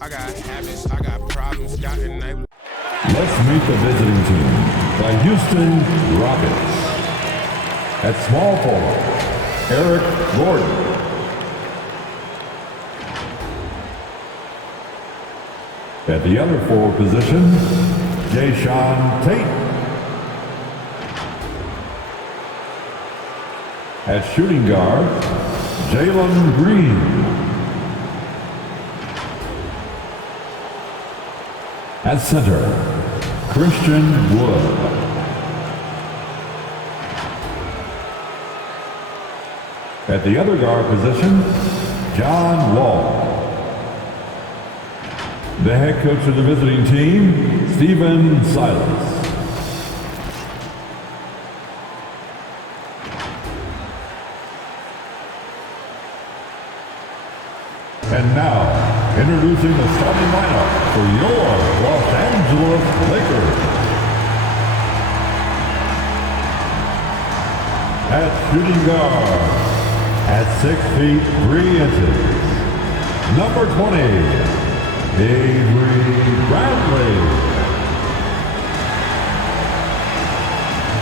I got habits, I got problems, got enabled. Let's meet the visiting team, the Houston Rockets. At small forward, Eric Gordon. At the other forward position, Jayshawn Tate. At shooting guard, Jalen Green. At center, Christian Wood. At the other guard position, John Wall. The head coach of the visiting team, Stephen Silas. And now, introducing the starting lineup for your Los Angeles Lakers. At shooting guard, at 6 feet 3 inches, number 20, Avery Bradley.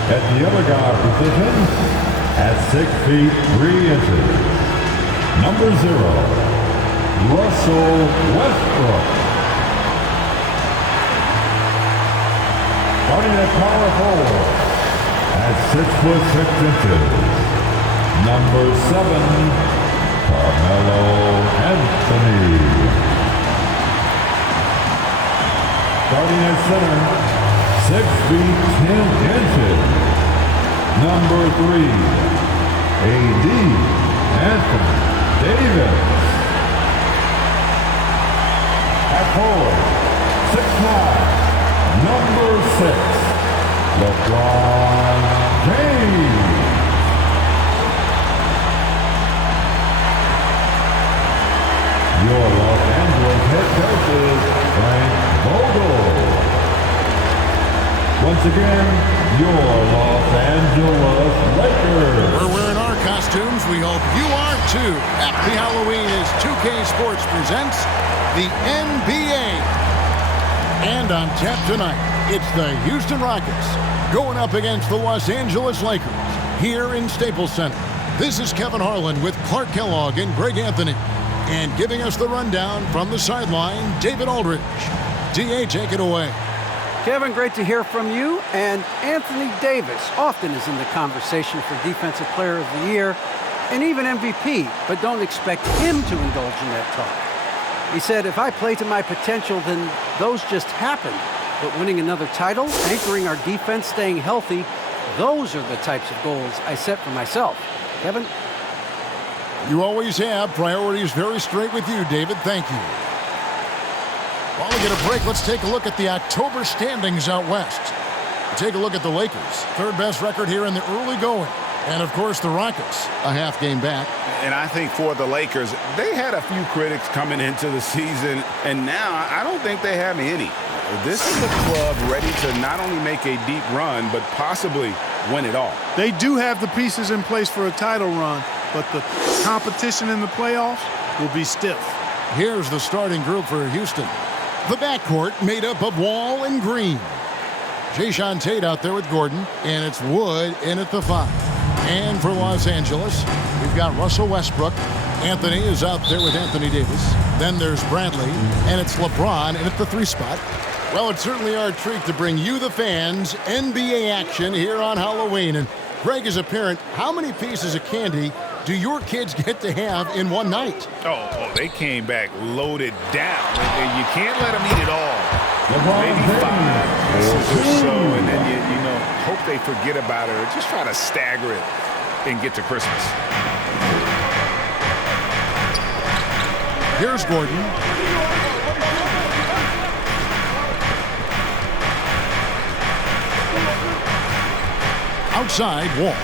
At the other guard position, at 6 feet 3 inches, number 0, Russell Westbrook. Starting at power forward, at 6 foot 6 inches, number 7, Carmelo Anthony. Starting at center, 6 feet 10 inches, number 3, A.D. Anthony Davis. At forward, 6'9", number 6, LeBron James. Your Los Angeles head coach is Frank Vogel. Once again, your Los Angeles Lakers. We're wearing our costumes. We hope you are too. Happy Halloween as 2K Sports presents the NBA. And on tap tonight, it's the Houston Rockets going up against the Los Angeles Lakers here in Staples Center. This is Kevin Harlan with Clark Kellogg and Greg Anthony. And giving us the rundown from the sideline, David Aldridge. DA, take it away. Kevin, great to hear from you. And Anthony Davis often is in the conversation for Defensive Player of the Year and even MVP, but don't expect him to indulge in that talk. He said, if I play to my potential, then those just happen. But winning another title, anchoring our defense, staying healthy, those are the types of goals I set for myself. Kevin? You always have. Priorities very straight with you, David. Thank you. While we get a break, let's take a look at the October standings out west. Take a look at the Lakers. Third best record here in the early going. And, of course, the Rockets, a half game back. And I think for the Lakers, they had a few critics coming into the season, and now I don't think they have any. This is a club ready to not only make a deep run, but possibly win it all. They do have the pieces in place for a title run, but the competition in the playoffs will be stiff. Here's the starting group for Houston. The backcourt made up of Wall and Green. Jayshawn Tate out there with Gordon, and it's Wood in at the 5. And for Los Angeles, we've got Russell Westbrook. Anthony is out there with Anthony Davis. Then there's Bradley, and it's LeBron in at the 3 spot. Well, it's certainly our treat to bring you, the fans, NBA action here on Halloween. And Greg, as a parent, how many pieces of candy do your kids get to have in one night? Oh, they came back loaded down. And you can't let them eat it all. Maybe 5 or so, and then you know, hope they forget about it or just try to stagger it and get to Christmas. Here's Gordon. Outside, Wall.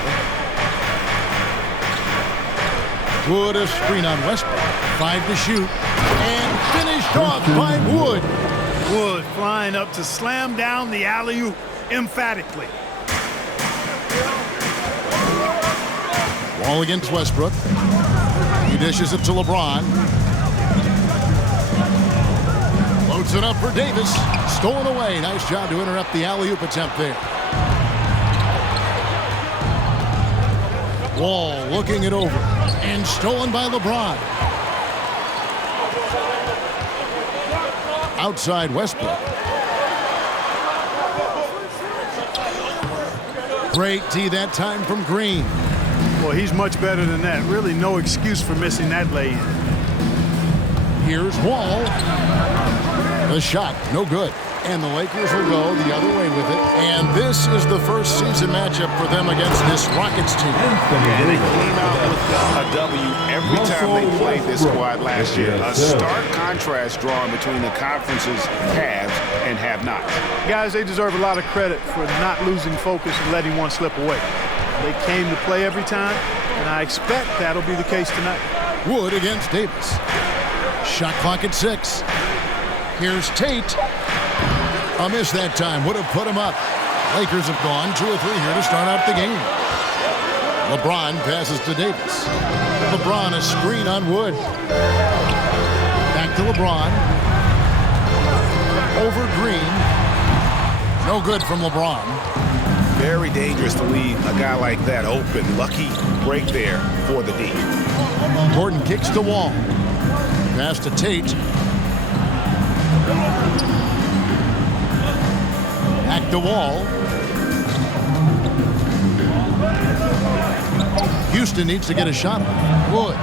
Wood a screen on Westbrook. 5 to shoot. And finished off by Wood. Wood flying up to slam down the alley-oop emphatically. Wall against Westbrook. He dishes it to LeBron. Puts it up for Davis. Stolen away. Nice job to interrupt the alley-oop attempt there. Wall looking it over. And stolen by LeBron. Outside Westbrook. Great D that time from Green. Well, he's much better than that. Really no excuse for missing that lay-in. Here's Wall. The shot, no good. And the Lakers will go the other way with it. And this is the first season matchup for them against this Rockets team. Yeah, they came out with a W every time they played this squad last year. A stark contrast drawn between the conference's haves and have-nots. Guys, they deserve a lot of credit for not losing focus and letting one slip away. They came to play every time, and I expect that'll be the case tonight. Wood against Davis. Shot clock at 6. Here's Tate. A miss that time. Would have put him up. Lakers have gone 2 or 3 here to start out the game. LeBron passes to Davis. LeBron a screen on Wood. Back to LeBron. Over Green. No good from LeBron. Very dangerous to leave a guy like that open. Lucky break there for the D. Gordon kicks the Wall. Pass to Tate. Back to Wall. Houston needs to get a shot. Wood.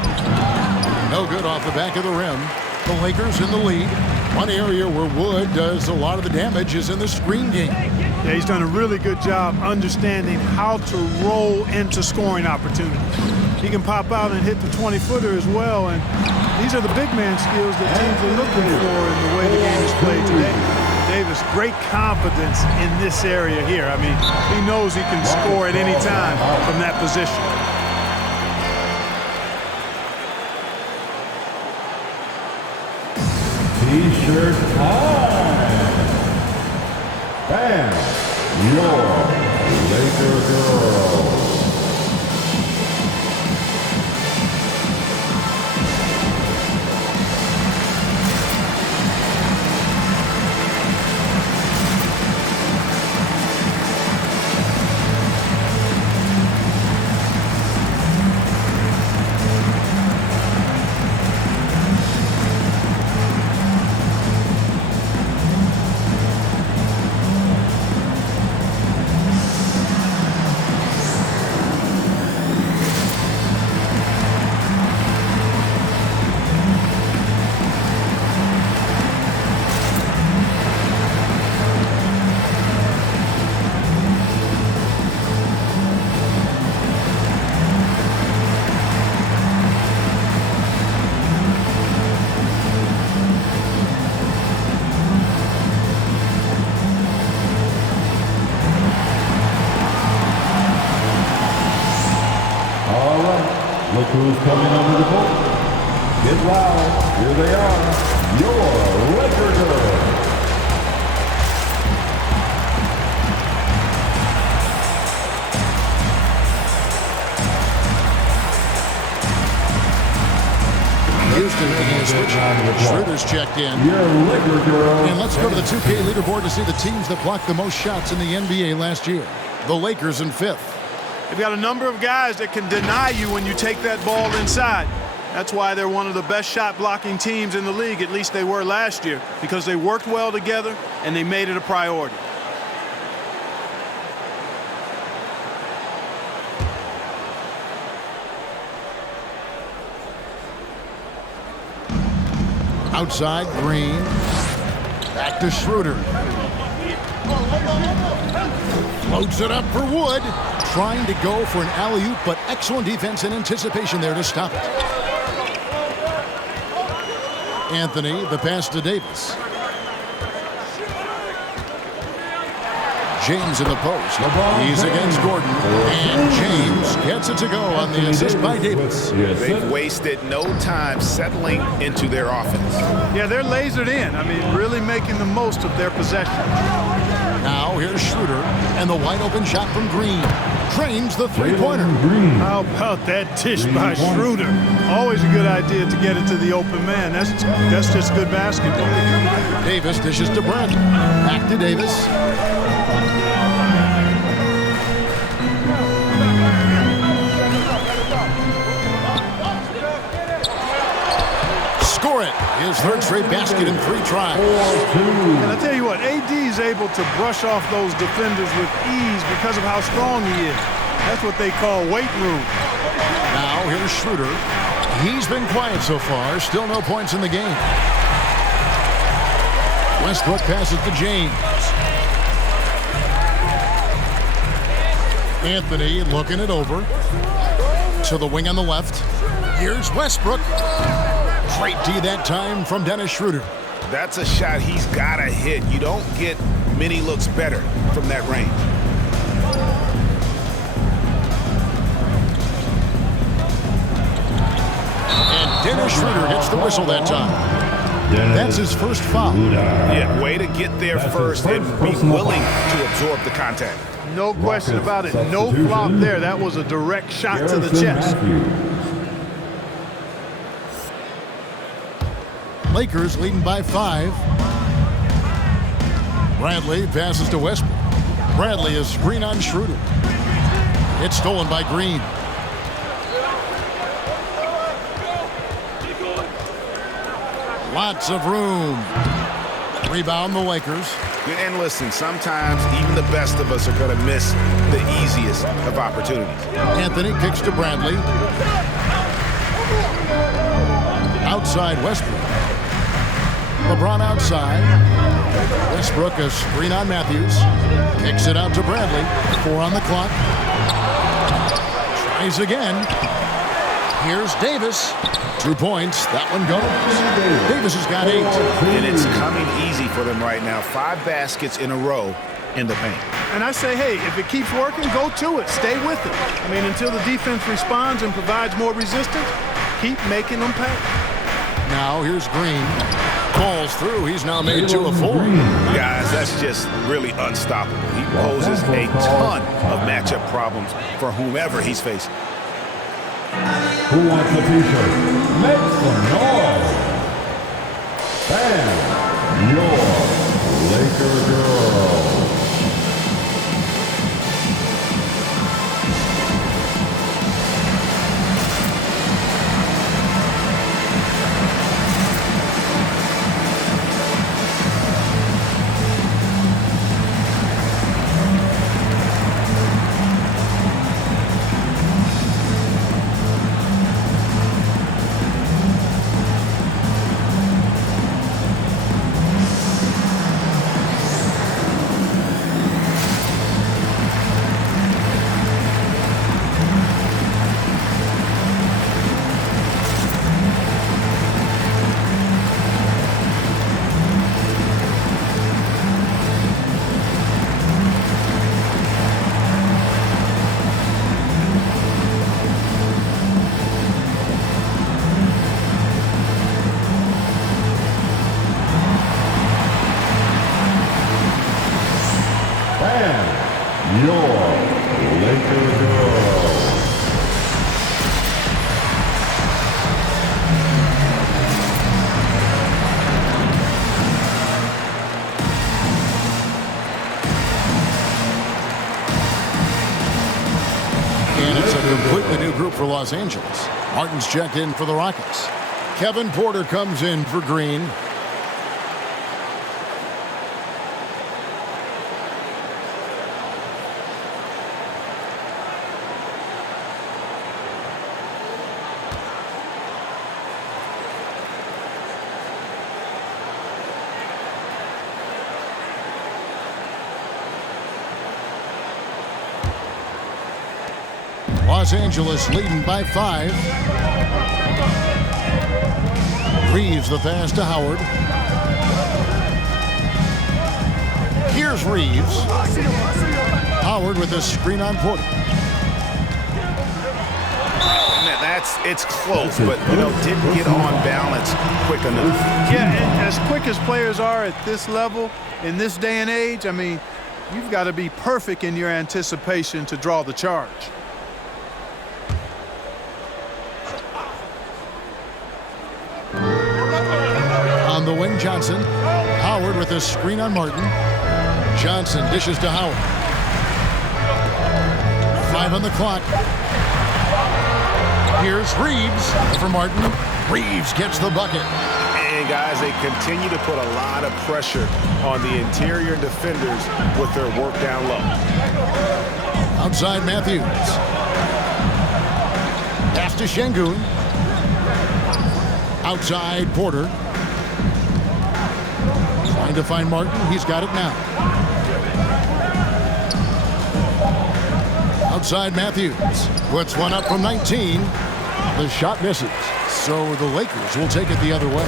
No good off the back of the rim. The Lakers in the lead. One area where Wood does a lot of the damage is in the screen game. Yeah, he's done a really good job understanding how to roll into scoring opportunities. He can pop out and hit the 20-footer as well, and these are the big man skills that teams are looking for in the way the game is played today. Davis, great confidence in this area here. I mean, he knows he can score at any time from that position. T-shirt time. Bam, your Laker girl. Look who's coming under the boat. Get loud. Here they are. Your Laker girls. Houston making a switch. Schroeder's checked in. Your Laker girls. And let's go to the 2K leaderboard to see the teams that blocked the most shots in the NBA last year. The Lakers in 5th. They've got a number of guys that can deny you when you take that ball inside. That's why they're one of the best shot blocking teams in the league, at least they were last year, because they worked well together and they made it a priority. Outside, Green. Back to Schroeder. Floats it up for Wood. Trying to go for an alley-oop, but excellent defense and anticipation there to stop it. Anthony, the pass to Davis. James in the post. He's against Gordon. And James gets it to go on the assist by Davis. They've wasted no time settling into their offense. Yeah, they're lasered in. I mean, really making the most of their possession. Now here's Schroeder, and the wide open shot from Green. Drains the three-pointer. How about that dish by Schroeder? Always a good idea to get it to the open man. That's just good basketball. Davis dishes to Bradley. Back to Davis. Score it. His third straight basket in 3 tries. And I tell you what, AD is able to brush off those defenders with ease because of how strong he is. That's what they call weight room. Now here's Schroeder. He's been quiet so far. Still no points in the game. Westbrook passes to James. Anthony looking it over to the wing on the left. Here's Westbrook. Great D that time from Dennis Schroeder. That's a shot he's got to hit. You don't get many looks better from that range. And Dennis Schroeder gets the whistle that time. That's his first foul. Yeah, way to get there first and be willing to absorb the contact. No question about it. No flop there. That was a direct shot to the chest. Lakers leading by 5. Bradley passes to Westbrook. Bradley is screen on Schroeder. It's stolen by Green. Lots of room. Rebound the Lakers. And listen, sometimes even the best of us are going to miss the easiest of opportunities. Anthony kicks to Bradley. Outside Westbrook. LeBron outside. Westbrook a screen on Matthews. Kicks it out to Bradley. 4 on the clock. Tries again. Here's Davis. 2 points. That one goes. Davis has got 8. And it's coming easy for them right now. 5 baskets in a row in the paint. And I say, hey, if it keeps working, go to it. Stay with it. I mean, until the defense responds and provides more resistance, keep making them pay. Now here's Green. Falls through. He's now made 2 of 4. Guys, that's just really unstoppable. He poses a ton of matchup problems for whomever he's facing. Who wants a t-shirt? Make some noise. Bam, your Laker girl. For Los Angeles. Martin's checked in for the Rockets. Kevin Porter comes in for Green. Los Angeles leading by 5. Reeves the pass to Howard. Here's Reeves. Howard with a screen on Porter. It's close, but didn't get on balance quick enough. Yeah, and as quick as players are at this level in this day and age, I mean, you've got to be perfect in your anticipation to draw the charge. On the wing, Johnson. Howard with a screen on Martin. Johnson dishes to Howard. 5 on the clock. Here's Reeves for Martin. Reeves gets the bucket. And guys, they continue to put a lot of pressure on the interior defenders with their work down low. Outside Matthews. Pass to Şengün. Outside Porter. Trying to find Martin. He's got it now. Outside Matthews. Puts one up from 19. The shot misses. So the Lakers will take it the other way.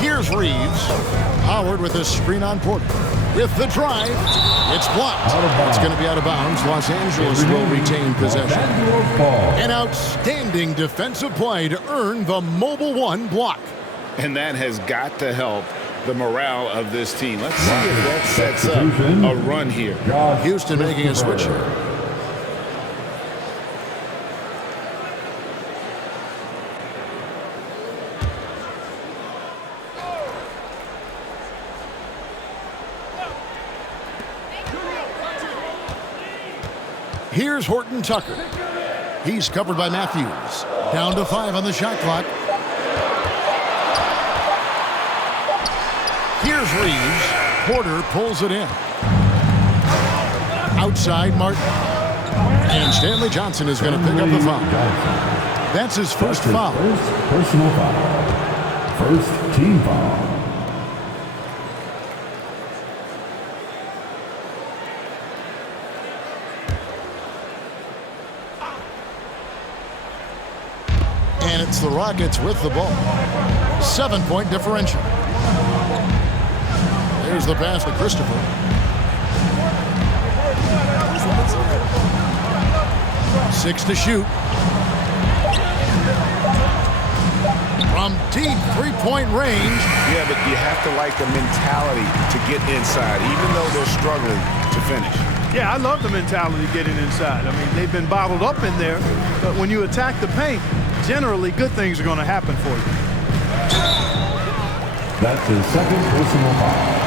Here's Reeves. Howard with a screen on Porter. With the drive. It's blocked. It's going to be out of bounds. Los Angeles will retain possession. An outstanding defensive play to earn the Mobile One block. And that has got to help the morale of this team. Let's see if that sets up a run here. Houston making a switch here. Here's Horton Tucker. He's covered by Matthews. Down to 5 on the shot clock. Here's Reeves. Porter pulls it in. Outside Martin. And Stanley Johnson is going to pick up the foul. That's his first foul. First personal foul. First team foul. And it's the Rockets with the ball. 7-point differential. There's the pass to Christopher. Six to shoot. From deep three-point range. Yeah, but you have to like the mentality to get inside, even though they're struggling to finish. Yeah, I love the mentality getting inside. I mean, they've been bottled up in there, but when you attack the paint, generally good things are going to happen for you. That's his second personal foul.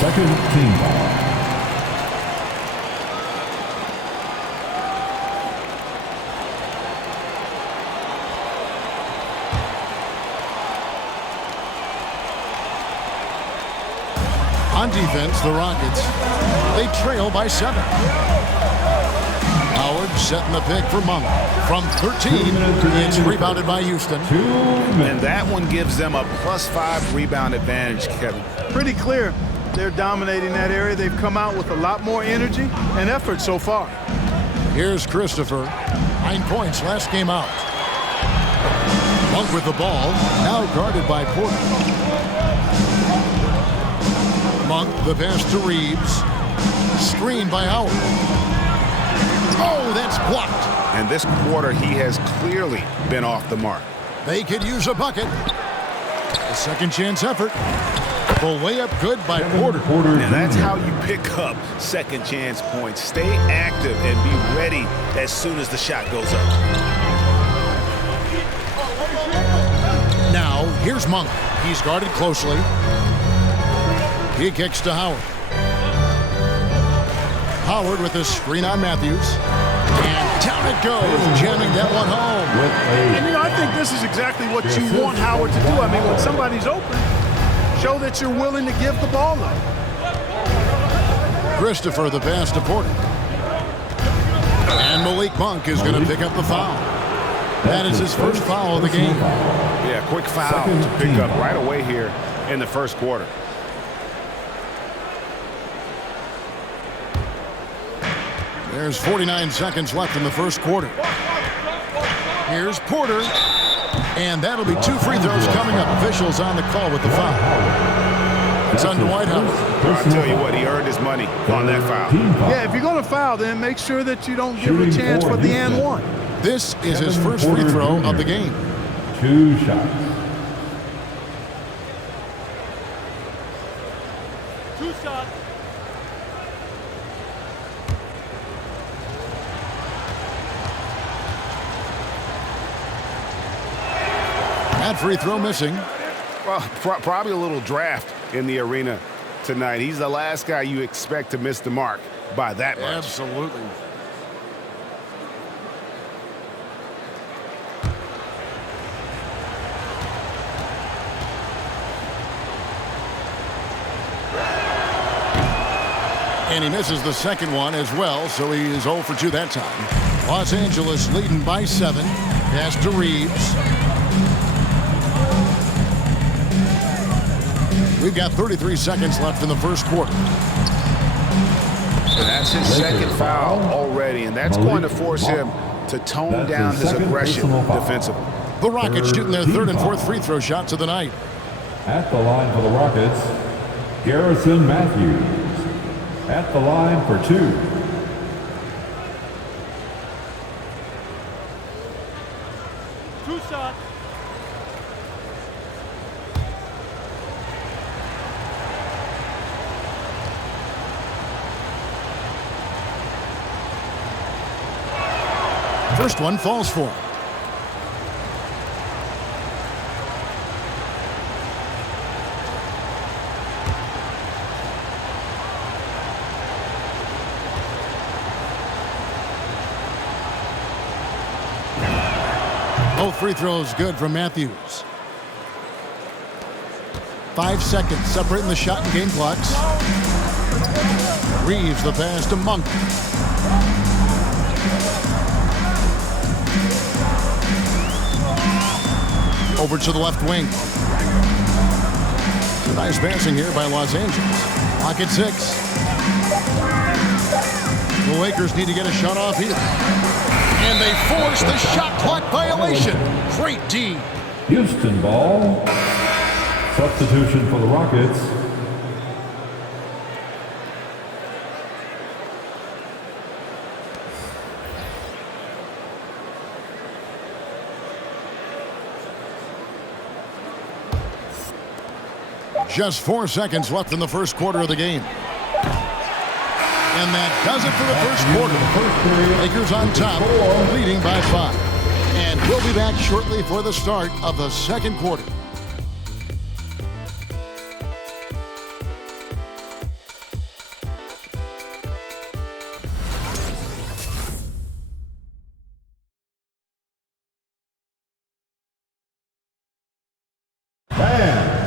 Second team foul. On defense, the Rockets, they trail by 7. Howard setting the pick for Monk. From 13, it's rebounded by Houston. And that one gives them a +5 rebound advantage, Kevin. Pretty clear they're dominating that area. They've come out with a lot more energy and effort so far. Here's Christopher. 9 points last game out. Monk with the ball, now guarded by Porter. Monk, the pass to Reeves. Screened by Howard. Oh, that's blocked. And this quarter, he has clearly been off the mark. They could use a bucket. A second chance effort. The layup good by Porter. Now that's how you pick up second chance points. Stay active and be ready as soon as the shot goes up. Now, here's Monk. He's guarded closely. He kicks to Howard. Howard with a screen on Matthews. And down it goes, jamming that one home. And, you know, I think this is exactly what you want Howard to do. I mean, when somebody's open, show that you're willing to give the ball up. Christopher, the pass to Porter. And Malik Monk is going to pick up the foul. That is his first foul of the game. Yeah, quick foul to pick up right away here in the first quarter. There's 49 seconds left in the first quarter. Here's Porter. And that'll be 2 free throws coming up. Officials on the call with the foul. It's on Dwight Howard. I'll tell you what, he earned his money on that foul. Yeah, if you're going to foul, then make sure that you don't give a chance for the and one. This is his first free throw of the game. 2 shots. 2 shots. That free throw missing. Well, probably a little draft in the arena tonight. He's the last guy you expect to miss the mark by that much. Absolutely. And he misses the second one as well, so he is 0 for 2 that time. Los Angeles leading by 7. Pass to Reeves. We've got 33 seconds left in the first quarter. And that's his second foul already, and that's going to force him to tone down his aggression defensively. The Rockets shooting their third and fourth free throw shots of the night. At the line for the Rockets, Garrison Matthews. At the line for 2. Two shots. First one falls for him. Both free throws good from Matthews. 5 seconds separating the shot and game clocks. Reeves the pass to Monk. Over to the left wing. Nice passing here by Los Angeles. Clock at 6. The Lakers need to get a shot off here. And they force the shot clock violation. Great D. Houston ball. Substitution for the Rockets. Just 4 seconds left in the first quarter of the game. And that does it for the first quarter. Lakers on top, leading by 5. And we'll be back shortly for the start of the second quarter.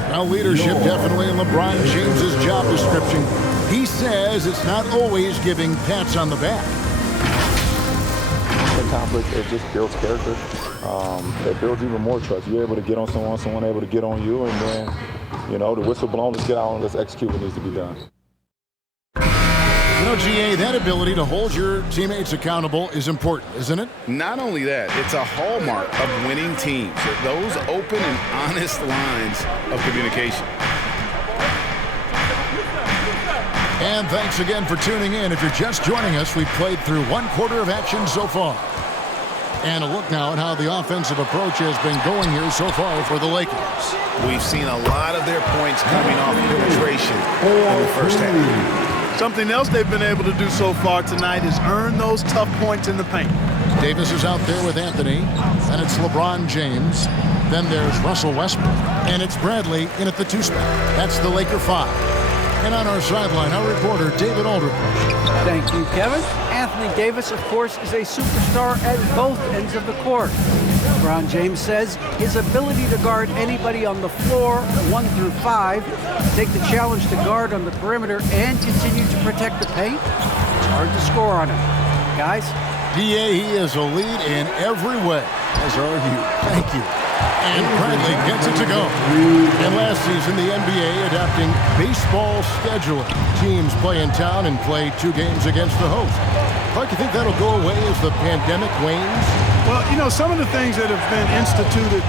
Now leadership definitely in LeBron James's job description. He says it's not always giving pats on the back. Conflict, it just builds character. It builds even more trust. You're able to get on someone able to get on you, and then, you know, the whistle blown, let's get out and let's execute what needs to be done. You know, GA, that ability to hold your teammates accountable is important, isn't it? Not only that, it's a hallmark of winning teams. Those open and honest lines of communication. And thanks again for tuning in. If you're just joining us, we've played through 1 quarter of action so far. And a look now at how the offensive approach has been going here so far for the Lakers. We've seen a lot of their points coming off penetration in the first half. Something else they've been able to do so far tonight is earn those tough points in the paint. Davis is out there with Anthony. Then it's LeBron James. Then there's Russell Westbrook. And it's Bradley in at the 2 spot. That's the Laker 5. And on our sideline, our reporter, David Aldridge. Thank you, Kevin. Anthony Davis, of course, is a superstar at both ends of the court. LeBron James says his ability to guard anybody on the floor, 1 through 5, take the challenge to guard on the perimeter, and continue to protect the paint, it's hard to score on him. Guys? DA, he is a lead in every way, as are you. Thank you. And Bradley gets it to go. And last season, the NBA adapting baseball scheduling. Teams play in town and play 2 games against the host. Clark, you think that'll go away as the pandemic wanes? Well, you know, some of the things that have been instituted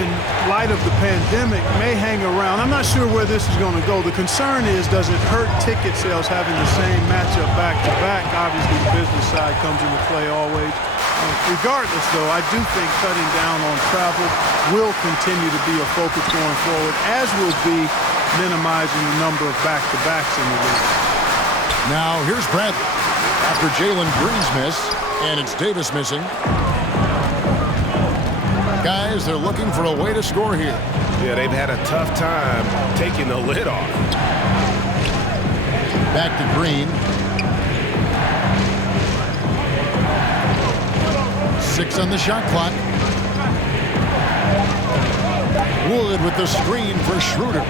in light of the pandemic may hang around. I'm not sure where this is going to go. The concern is, does it hurt ticket sales having the same matchup back-to-back? Obviously, the business side comes into play always. Regardless, though, I do think cutting down on travel will continue to be a focus going forward, as will be minimizing the number of back-to-backs in the league. Now, here's Bradley after Jalen Green's miss, and it's Davis missing. Guys, they're looking for a way to score here. Yeah, they've had a tough time taking the lid off. Back to Green. 6 on the shot clock. Wood with the screen for Schroeder.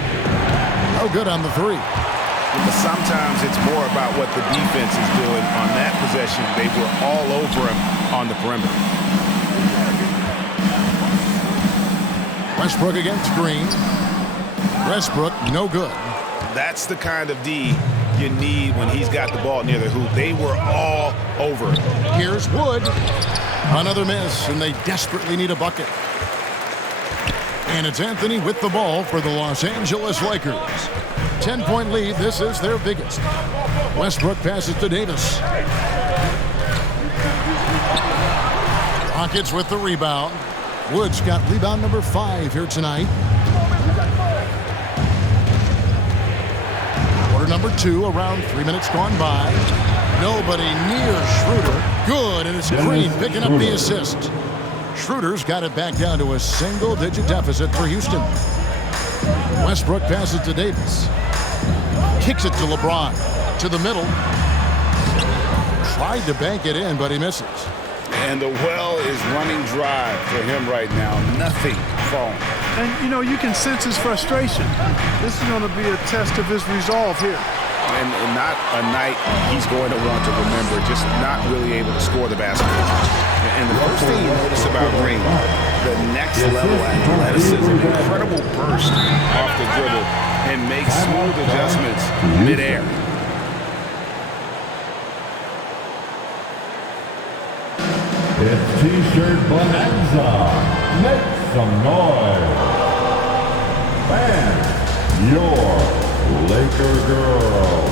No good on the 3. But sometimes it's more about what the defense is doing on that possession. They were all over him on the perimeter. Westbrook against Green. Westbrook, no good. That's the kind of D you need when he's got the ball near the hoop. They were all over it. Here's Wood. Another miss, and they desperately need a bucket. And it's Anthony with the ball for the Los Angeles Lakers. 10-point lead. This is their biggest. Westbrook passes to Davis. Rockets with the rebound. Wood's got rebound number 5 here tonight. Quarter number 2, around 3 minutes gone by. Nobody near Schroeder. Good, and it's Green picking up the assist. Schroeder's got it back down to a single-digit deficit for Houston. Westbrook passes to Davis. Kicks it to LeBron. To the middle. Tried to bank it in, but he misses. And the well is running dry for him right now. Nothing falling. And, you know, you can sense his frustration. This is going to be a test of his resolve here. And not a night he's going to want to remember, just not really able to score the basketball. And the first thing you notice about Green, the next level athleticism, incredible burst off the dribble, and makes smooth adjustments midair. It's T-shirt bonanza. Make some noise. And your Laker girls.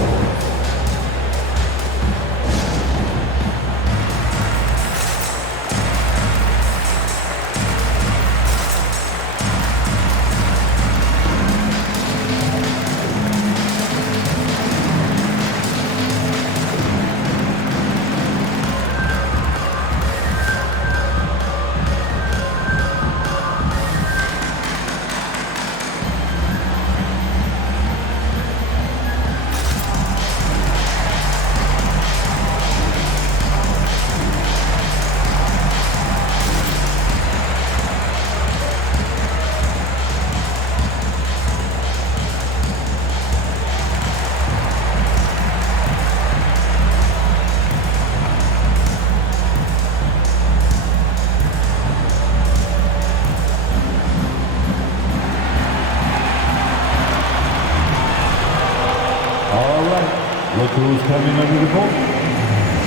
Look who's coming under the court.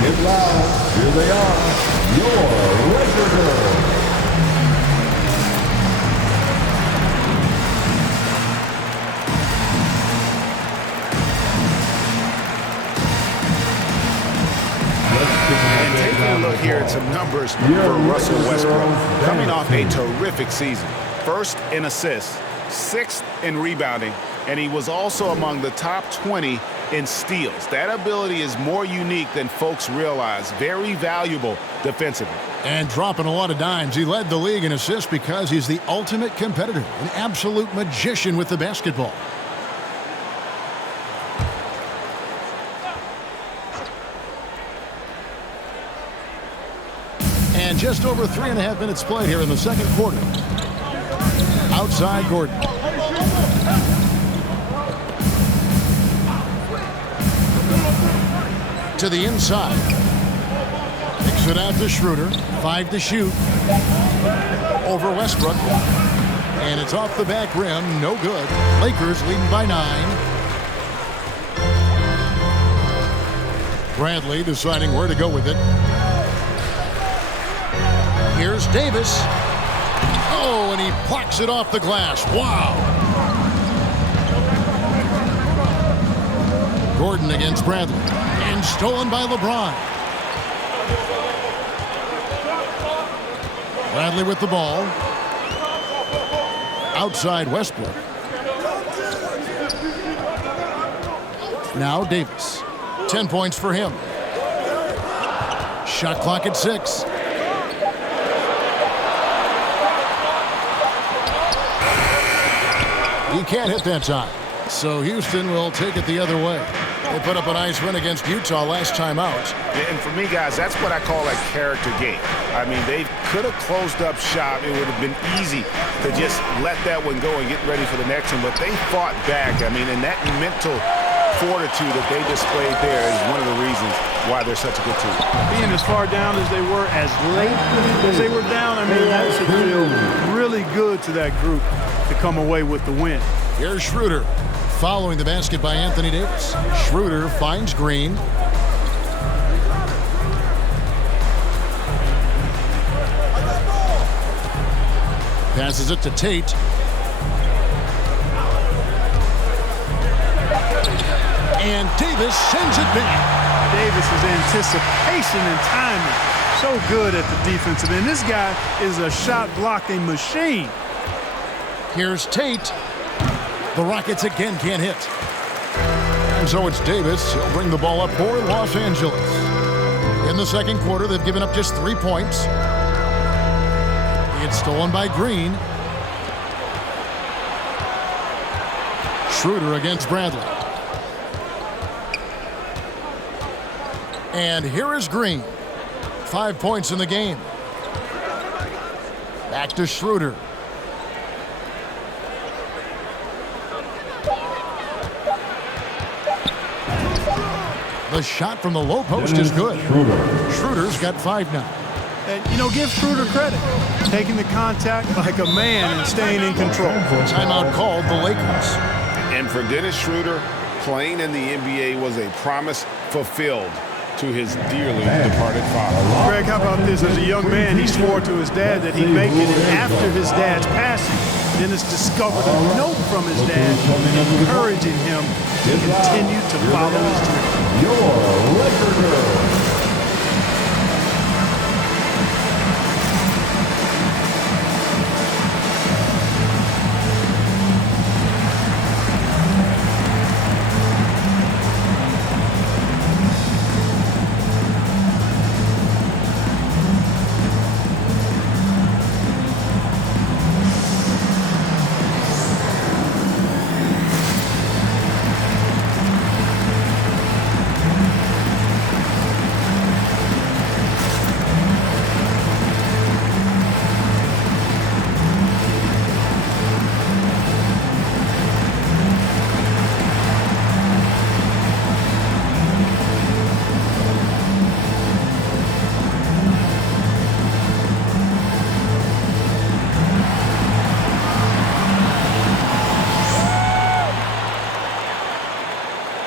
Get loud. Here they are. Your Laker girls. And taking a look here at some numbers for Russell Westbrook. Coming off a terrific season. First in assists, 6th in rebounding, and he was also among the top 20 in steals. That ability is more unique than folks realize. Very valuable defensively. And dropping a lot of dimes. He led the league in assists because he's the ultimate competitor, an absolute magician with the basketball. And just over 3.5 minutes played here in the second quarter. Outside Gordon. To the inside. Kicks it out to Schroeder. 5 to shoot. Over Westbrook. And it's off the back rim. No good. Lakers leading by 9. Bradley deciding where to go with it. Here's Davis. Oh, and he plucks it off the glass. Wow. Gordon against Bradley. And stolen by LeBron. Bradley with the ball. Outside Westbrook. Now Davis. 10 points for him. Shot clock at 6. He can't hit that time. So Houston will take it the other way. They put up a nice win against Utah last time out. And for me, guys, that's what I call a character game. I mean, they could have closed up shop. It would have been easy to just let that one go and get ready for the next one. But they fought back. I mean, and that mental fortitude that they displayed there is one of the reasons why they're such a good team. Being as far down as they were, as late as they were down, I mean, that should feel really good to that group to come away with the win. Here's Schroeder. Following the basket by Anthony Davis. Schroeder finds Green. Passes it to Tate. And Davis sends it back. Davis's anticipation and timing, so good at the defensive end. This guy is a shot-blocking machine. Here's Tate. The Rockets again can't hit. And so it's Davis. He'll bring the ball up for Los Angeles. In the second quarter, they've given up just 3 points. It's stolen by Green. Schroeder against Bradley. And here is Green. 5 points in the game. Back to Schroeder. The shot from the low post is good. Schroeder's got 5 now. And, you know, give Schroeder credit. Taking the contact like a man and staying in control. Timeout called the Lakers. And for Dennis Schroeder, playing in the NBA was a promise fulfilled to his dearly departed father. Greg, how about this? As a young man, he swore to his dad that he'd make it. And after his dad's passing, Dennis discovered a note from his dad encouraging him to continue to follow his dream. Your Laker girl.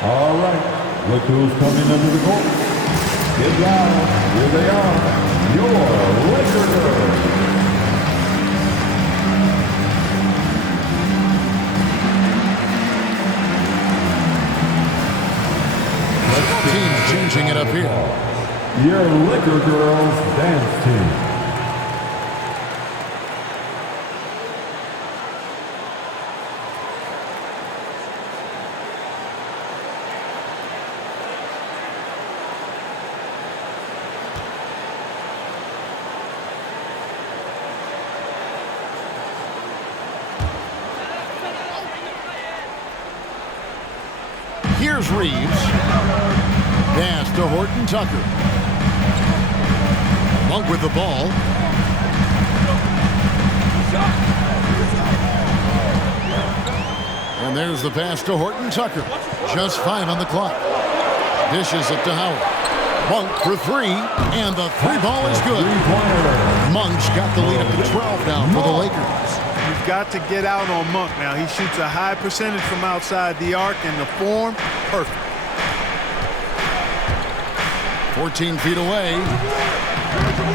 All right, look who's coming under the court. Get down, here they are, your Laker girls. Team changing it up here. Your Laker girls dance team. Here's Reeves. Pass to Horton Tucker. Monk with the ball. And there's the pass to Horton Tucker. Just 5 on the clock. Dishes it to Howard. Monk for 3, and the 3 ball is good. Monk's got the lead up to 12 now for the Lakers. You've got to get out on Monk now. He shoots a high percentage from outside the arc, and the form, perfect. 14 feet away.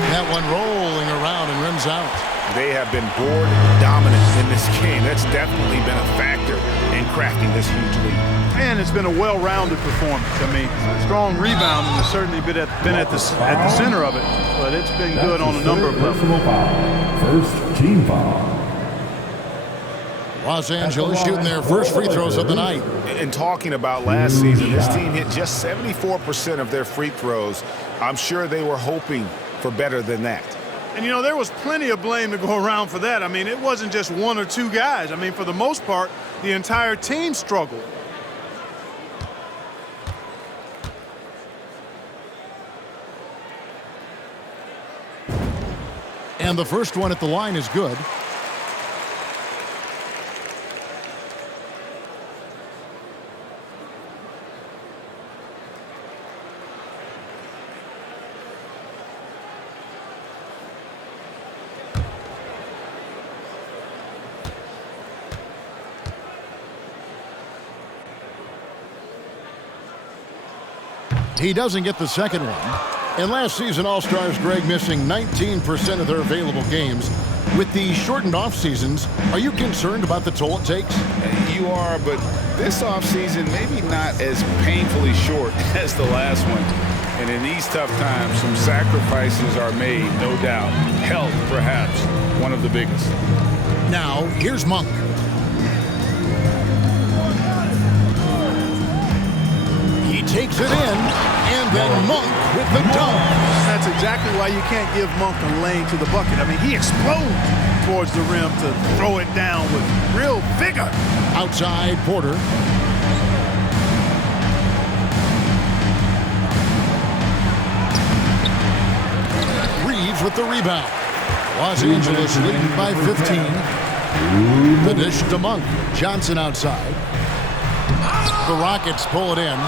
That one rolling around and rims out. They have been board dominant in this game. That's definitely been a factor in crafting this huge lead. And it's been a well-rounded performance. I mean, strong rebounding has certainly been at the center of it, but it's been good on a number of levels. First team foul. Los Angeles shooting their first free throws of the night. In talking about last season, this team hit just 74% of their free throws. I'm sure they were hoping for better than that. And, you know, there was plenty of blame to go around for that. I mean, it wasn't just 1 or 2 guys. I mean, for the most part, the entire team struggled. And the first one at the line is good. He doesn't get the second one. And last season, All-Stars, Greg, missing 19% of their available games. With the shortened off seasons, are you concerned about the toll it takes? You are, but this offseason maybe not as painfully short as the last one. And in these tough times, some sacrifices are made, no doubt. Health, perhaps, one of the biggest. Now, here's Monk. He takes it in, and then Monk with the dunk. That's exactly why you can't give Monk a lane to the bucket. I mean, he explodes towards the rim to throw it down with real vigor. Outside, Porter. Reeves with the rebound. Los Angeles leading by 15. The dish to Monk. Johnson outside. The Rockets pull it in.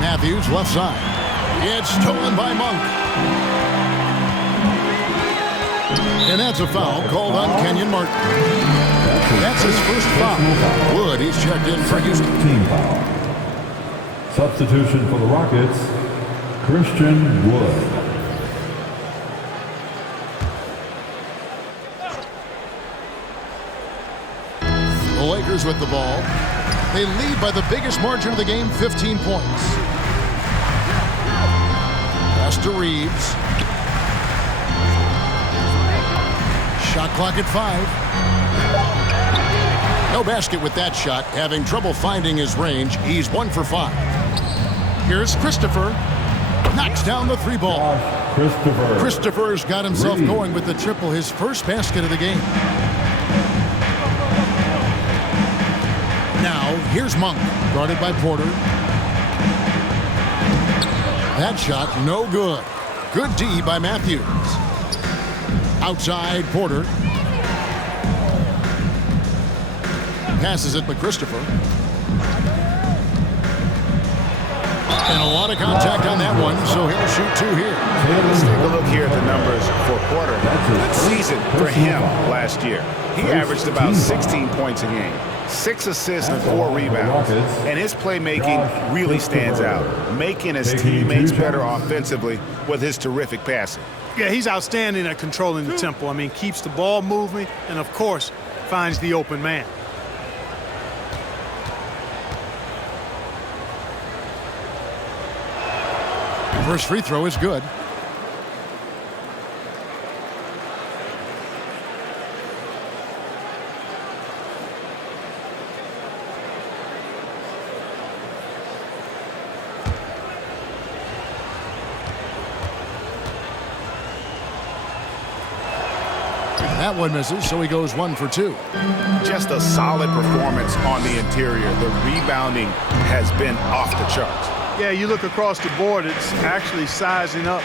Matthews left side. It's stolen by Monk. And that's a foul called on Kenyon Martin. That's his first foul. Wood, he's checked in for Houston. Team foul. Substitution for the Rockets, Christian Wood. The Lakers with the ball. They lead by the biggest margin of the game, 15 points. Pass to Reeves. Shot clock at 5. No basket with that shot, having trouble finding his range. He's 1 for 5. Here's Christopher. Knocks down the 3 ball. Christopher's got himself going with the triple, his first basket of the game. Now, here's Monk, guarded by Porter. That shot, no good. Good D by Matthews. Outside, Porter. Passes it to Christopher. And a lot of contact on that one, so he'll shoot 2 here. Let's take a look here at the numbers for Porter. Good season for him last year. He averaged about 16 points a game, 6 assists and 4 rebounds. And his playmaking really stands out, making his teammates better offensively with his terrific passing. Yeah, he's outstanding at controlling the tempo. I mean, keeps the ball moving and, of course, finds the open man. First free throw is good. That one misses, so he goes 1 for 2. Just a solid performance on the interior. The rebounding has been off the charts. Yeah, you look across the board, it's actually sizing up,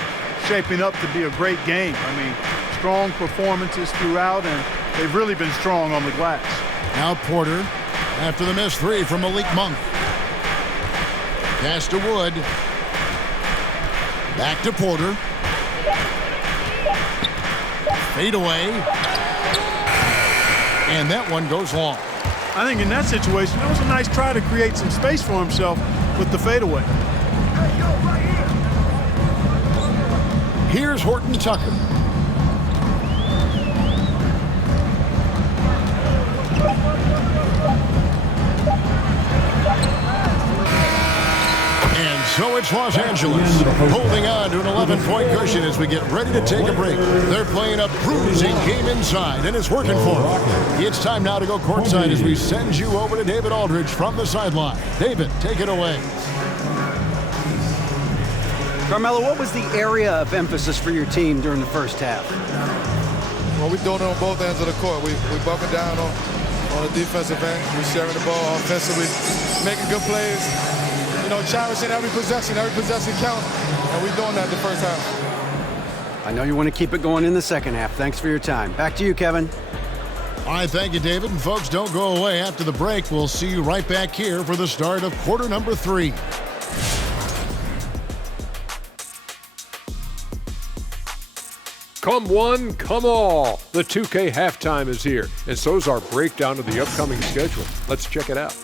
shaping up to be a great game. I mean, strong performances throughout, and they've really been strong on the glass. Now Porter, after the missed 3 from Malik Monk. Pass to Wood. Back to Porter. Fade away. And that one goes long. I think in that situation, that was a nice try to create some space for himself with the fadeaway. Here's Horton Tucker. And so it's Los Angeles holding on to an 11-point cushion as we get ready to take a break. They're playing a bruising game inside, and it's working for them. It's time now to go courtside as we send you over to David Aldridge from the sideline. David, take it away. Carmelo, what was the area of emphasis for your team during the first half? Well, we're doing it on both ends of the court. We're bumping down on the defensive end. We're sharing the ball offensively, making good plays. You know, cherishing every possession counts, and we're doing that the first half. I know you want to keep it going in the second half. Thanks for your time. Back to you, Kevin. All right, thank you, David. And folks, don't go away. After the break, we'll see you right back here for the start of quarter number 3. Come one, come all. The 2K halftime is here, and so's our breakdown of the upcoming schedule. Let's check it out.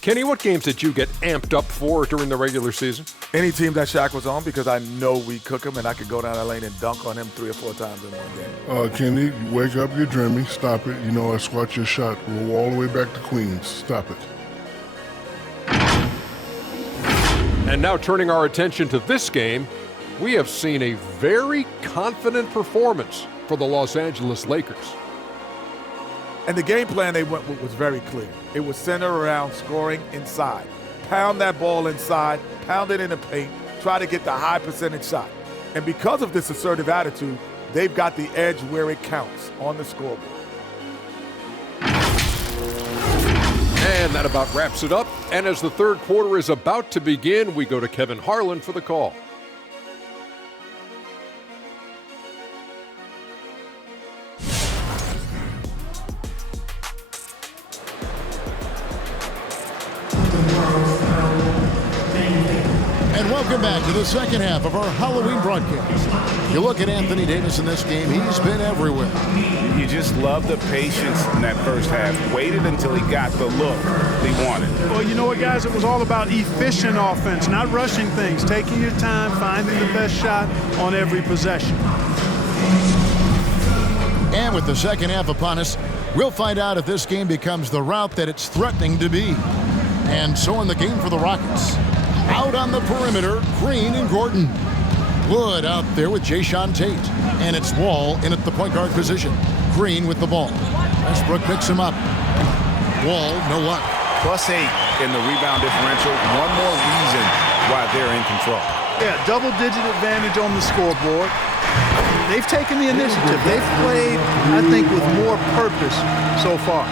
Kenny, what games did you get amped up for during the regular season? Any team that Shaq was on, because I know we cook him and I could go down that lane and dunk on him 3 or 4 times in one game. Kenny, you wake up, you're dreaming. Stop it. You know, I squat your shot. Roll all the way back to Queens. Stop it. And now turning our attention to this game, we have seen a very confident performance for the Los Angeles Lakers. And the game plan they went with was very clear. It was centered around scoring inside. Pound that ball inside, pound it in the paint, try to get the high percentage shot. And because of this assertive attitude, they've got the edge where it counts on the scoreboard. And that about wraps it up. And as the third quarter is about to begin, we go to Kevin Harlan for the call. And welcome back to the second half of our Halloween broadcast. You look at Anthony Davis in this game, he's been everywhere. You just love the patience in that first half. Waited until he got the look he wanted. Well, you know what, guys? It was all about efficient offense, not rushing things, taking your time, finding the best shot on every possession. And with the second half upon us, we'll find out if this game becomes the route that it's threatening to be. And so in the game for the Rockets. Out on the perimeter, Green and Gordon. Wood out there with Jayshawn Tate. And it's Wall in at the point guard position. Green with the ball. Westbrook picks him up. Wall, no luck. +8 in the rebound differential. One more reason why they're in control. Yeah, double-digit advantage on the scoreboard. They've taken the initiative. They've played, I think, with more purpose so far.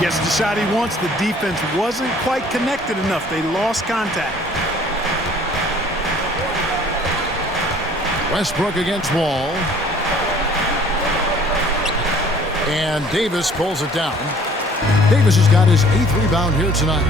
Gets the shot he wants. The defense wasn't quite connected enough. They lost contact. Westbrook against Wall. And Davis pulls it down. Davis has got his 8th rebound here tonight.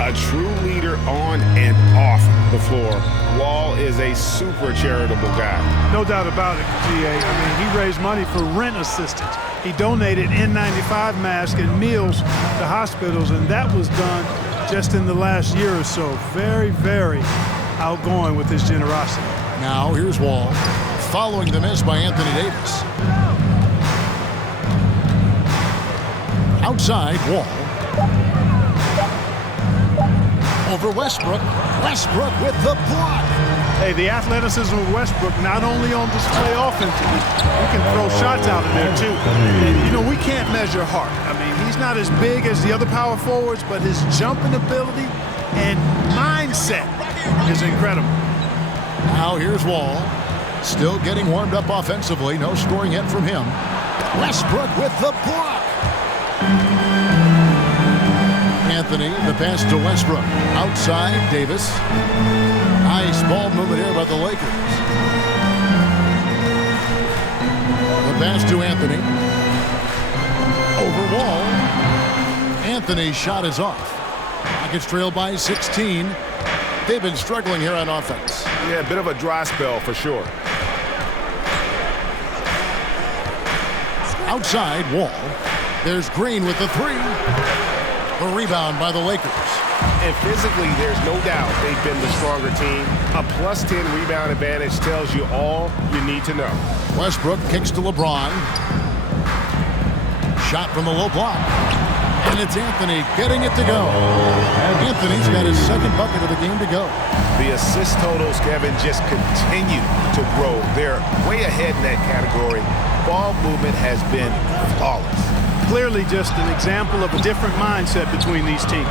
A true leader on and off the floor. Wall is a super charitable guy. No doubt about it, GA. I mean, he raised money for rent assistance. He donated N95 masks and meals to hospitals, and that was done just in the last year or so. Very, very outgoing with his generosity. Now here's Wall, following the miss by Anthony Davis. Outside, Wall. Over Westbrook. Westbrook with the block. Hey, the athleticism of Westbrook not only on display offensively, he can throw shots out of there too. And, you know, we can't measure heart. I mean, he's not as big as the other power forwards, but his jumping ability and mindset is incredible. Now here's Wall. Still getting warmed up offensively. No scoring yet from him. Westbrook with the block. Anthony, the pass to Westbrook. Outside, Davis. Nice ball movement here by the Lakers. The pass to Anthony. Over Wall. Anthony's shot is off. Rockets trail by 16. They've been struggling here on offense. Yeah, a bit of a dry spell for sure. Outside, Wall. There's Green with the 3. The rebound by the Lakers. And physically, there's no doubt they've been the stronger team. A +10 rebound advantage tells you all you need to know. Westbrook kicks to LeBron. Shot from the low block. And it's Anthony getting it to go. Anthony's got his 2nd bucket of the game to go. The assist totals, Kevin, just continue to grow. They're way ahead in that category. Ball movement has been flawless. Clearly just an example of a different mindset between these teams.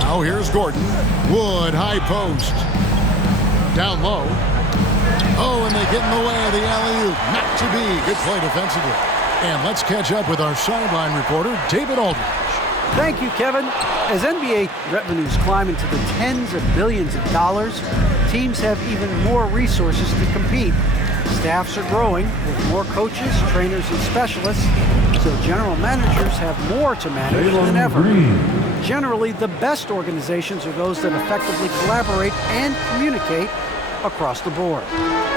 Now here's Gordon. Wood, high post. Down low. Oh, and they get in the way of the alley-oop. Not to be. Good play defensively. And let's catch up with our sideline reporter, David Aldridge. Thank you, Kevin. As NBA revenues climb into the tens of billions of dollars, teams have even more resources to compete. Staffs are growing with more coaches, trainers, and specialists, so general managers have more to manage than ever. Generally, the best organizations are those that effectively collaborate and communicate across the board.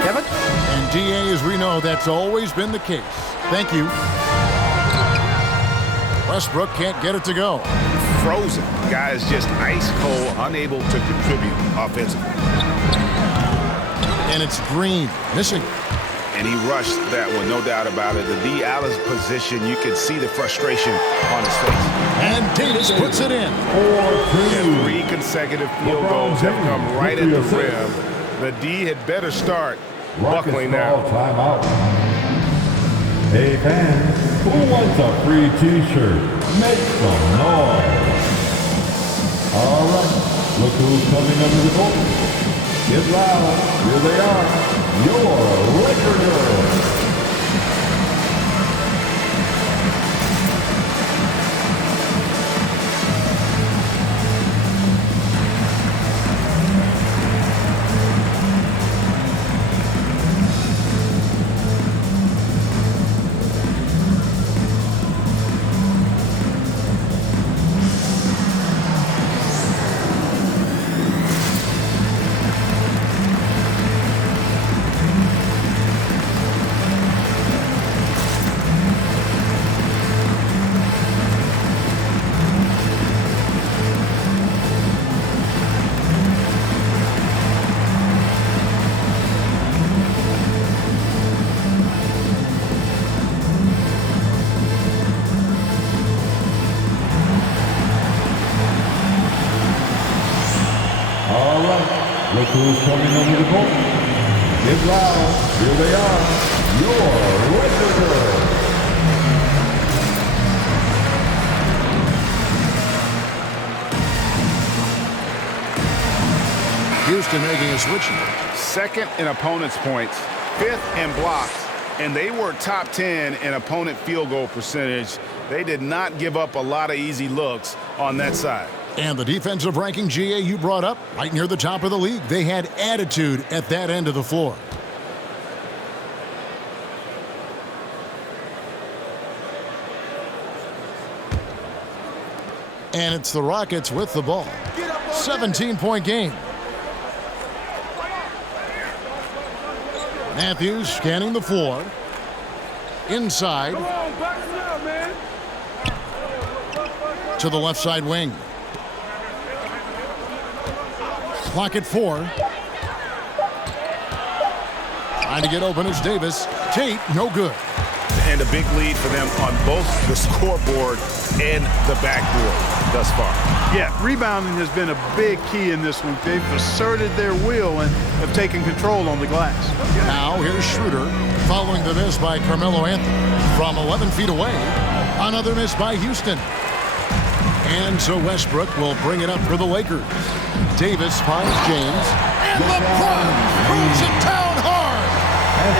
Kevin? And DA, as we know, that's always been the case. Thank you. Westbrook can't get it to go. Frozen. Guys just ice cold, unable to contribute offensively. And it's Green, missing. And he rushed that one, no doubt about it. The D. Allen's position, you can see the frustration on his face. And Davis puts it in. And 3 consecutive field goals have come right at the rim. The D had better start buckling now. Timeout. Hey fans, who wants a free t-shirt? Make some noise. All right, look who's coming under the goal. Get loud, here they are, your Laker Girls. Look who's coming under the goal. Get loud. Here they are. Your Laker Girls. Houston making a switch. Second in opponent's points, 5th in blocks, and they were top 10 in opponent field goal percentage. They did not give up a lot of easy looks on that side. And the defensive ranking, GA, you brought up, right near the top of the league. They had attitude at that end of the floor. And it's the Rockets with the ball. 17-point game. Matthews scanning the floor. Inside. To the left side wing. Clock at 4. Trying to get open is Davis. Tate, no good. And a big lead for them on both the scoreboard and the backboard thus far. Yeah, rebounding has been a big key in this one. They've asserted their will and have taken control on the glass. Now here's Schroeder following the miss by Carmelo Anthony from 11 feet away. Another miss by Houston. And so Westbrook will bring it up for the Lakers. Davis finds James. And LeBron throws it down hard.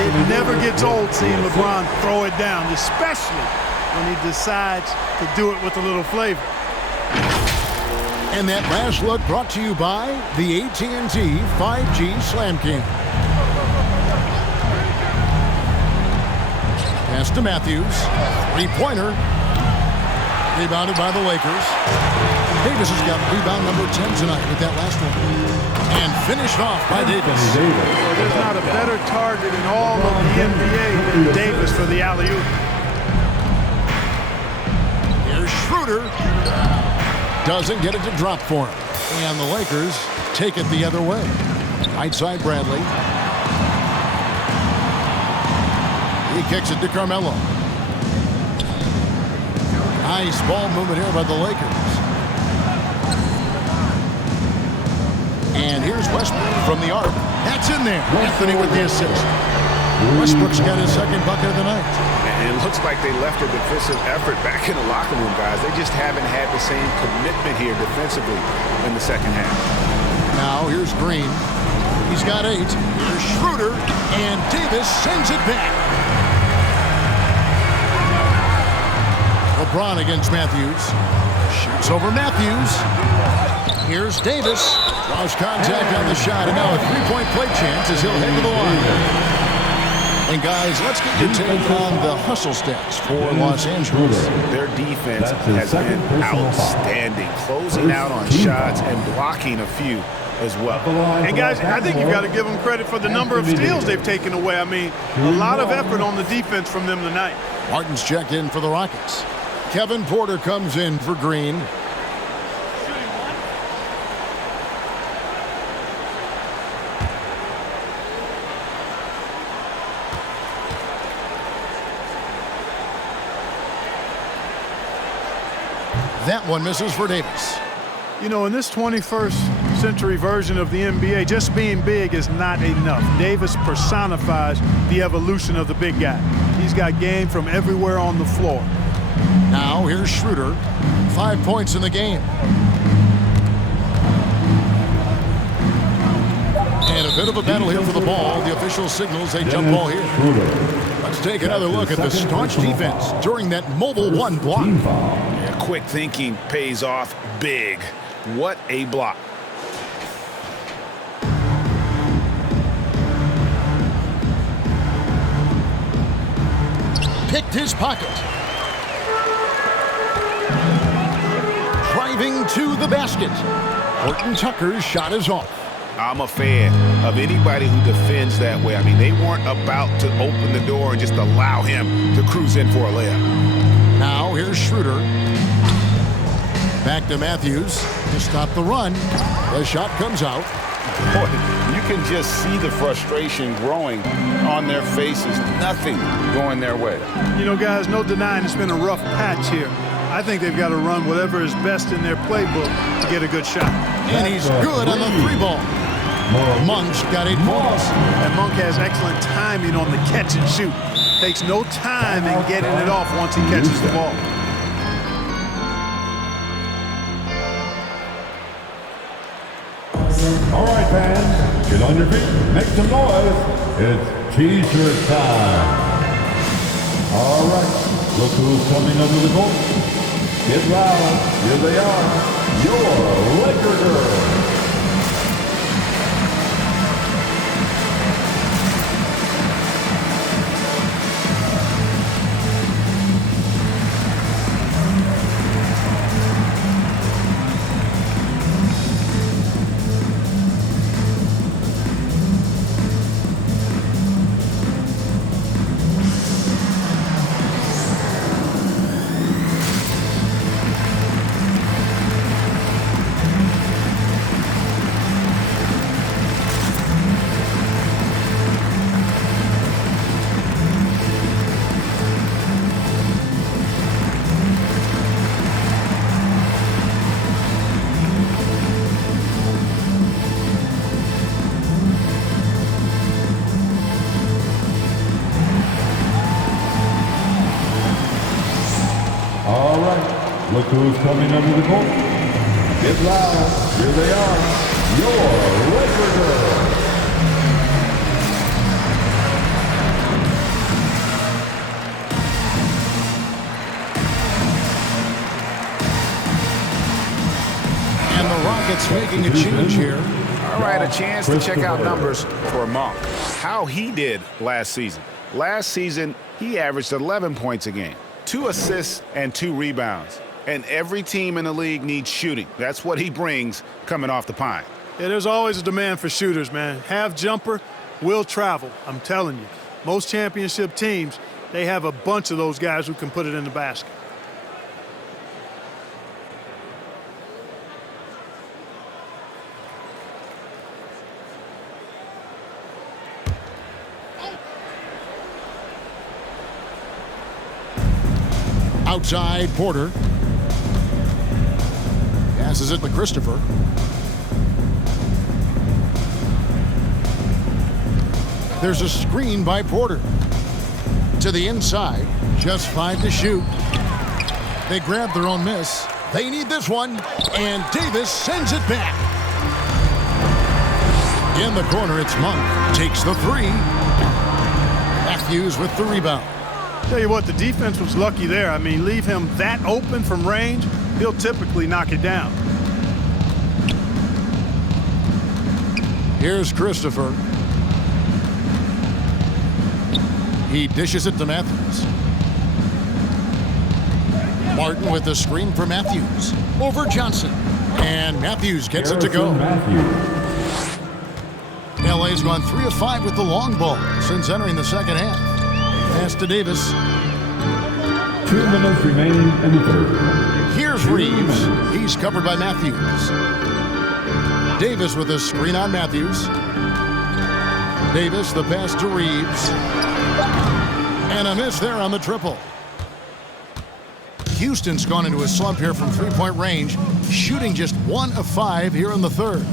It never gets old seeing LeBron throw it down, especially when he decides to do it with a little flavor. And that last look brought to you by the AT&T 5G Slam King. Pass to Matthews. Three-pointer. Rebounded by the Lakers. Davis has got rebound number 10 tonight with that last one. And finished off by Davis. Well, there's not a better target in all of the NBA than Davis for the alley-oop. Here's Schroeder. Doesn't get it to drop for him. And the Lakers take it the other way. Right side Bradley. He kicks it to Carmelo. Nice ball movement here by the Lakers. And here's Westbrook from the arc. That's in there. Anthony with the assist. Westbrook's got his second bucket of the night. And it looks like they left a defensive effort back in the locker room, guys. They just haven't had the same commitment here defensively in the second half. Now here's Green. He's got 8. Here's Schroeder, and Davis sends it back. LeBron against Matthews. Shoots over Matthews. Here's Davis. Lost contact on the shot, and now a three-point play chance as he'll head to the line. And guys, let's get your take on the hustle stats for Los Angeles. Their defense has been outstanding, closing out on shots and blocking a few as well. And guys, I think you've got to give them credit for the number of steals they've taken away. I mean, a lot of effort on the defense from them tonight. Martin's checked in for the Rockets. Kevin Porter comes in for Green. That one misses for Davis. You know, in this 21st century version of the NBA, just being big is not enough. Davis personifies the evolution of the big guy. He's got game from everywhere on the floor. Now here's Schroeder. 5 points in the game. And a bit of a battle here for the ball. The official signals a jump ball here. Let's take another look at the staunch defense during that mobile one block. Quick thinking pays off big. What a block. Picked his pocket. Driving to the basket. Horton Tucker's shot is off. I'm a fan of anybody who defends that way. I mean, they weren't about to open the door and just allow him to cruise in for a layup. Now here's Schroeder. Back to Matthews to stop the run. The shot comes out. Boy, you can just see the frustration growing on their faces. Nothing going their way. You know, guys, no denying it's been a rough patch here. I think they've got to run whatever is best in their playbook to get a good shot. And he's good on the three ball. Monk's got 8 points. And Monk has excellent timing on the catch and shoot. Takes no time in getting it off once he catches the ball. All right, fans, get on your feet, make some noise. It's T-shirt time. All right, look who's coming under the court. Get loud, here they are, your Laker girls. Look who's coming under the court. Get loud. Here they are. Your Laker girls. And the Rockets making a change here. All right, a chance to check out numbers for Monk. How he did last season. Last season, he averaged 11 points a game, 2 assists and 2 rebounds. And every team in the league needs shooting. That's what he brings coming off the pine. Yeah, there's always a demand for shooters, man. Half jumper will travel, I'm telling you. Most championship teams, they have a bunch of those guys who can put it in the basket. Outside, Porter. Passes it to Christopher. There's a screen by Porter. To the inside. Just 5 to shoot. They grab their own miss. They need this one. And Davis sends it back. In the corner, it's Monk. Takes the three. Matthews with the rebound. Tell you what, the defense was lucky there. I mean, leave him that open from range, he'll typically knock it down. Here's Christopher. He dishes it to Matthews. Martin with the screen for Matthews. Over Johnson. And Matthews gets it to go. LA's gone 3 of 5 with the long ball since entering the second half. Pass to Davis. 2 minutes remaining in the third. Here's Reeves. He's covered by Matthews. Davis with a screen on Matthews. Davis, the pass to Reeves. And a miss there on the triple. Houston's gone into a slump here from three-point range, shooting just 1 of 5 here in the third.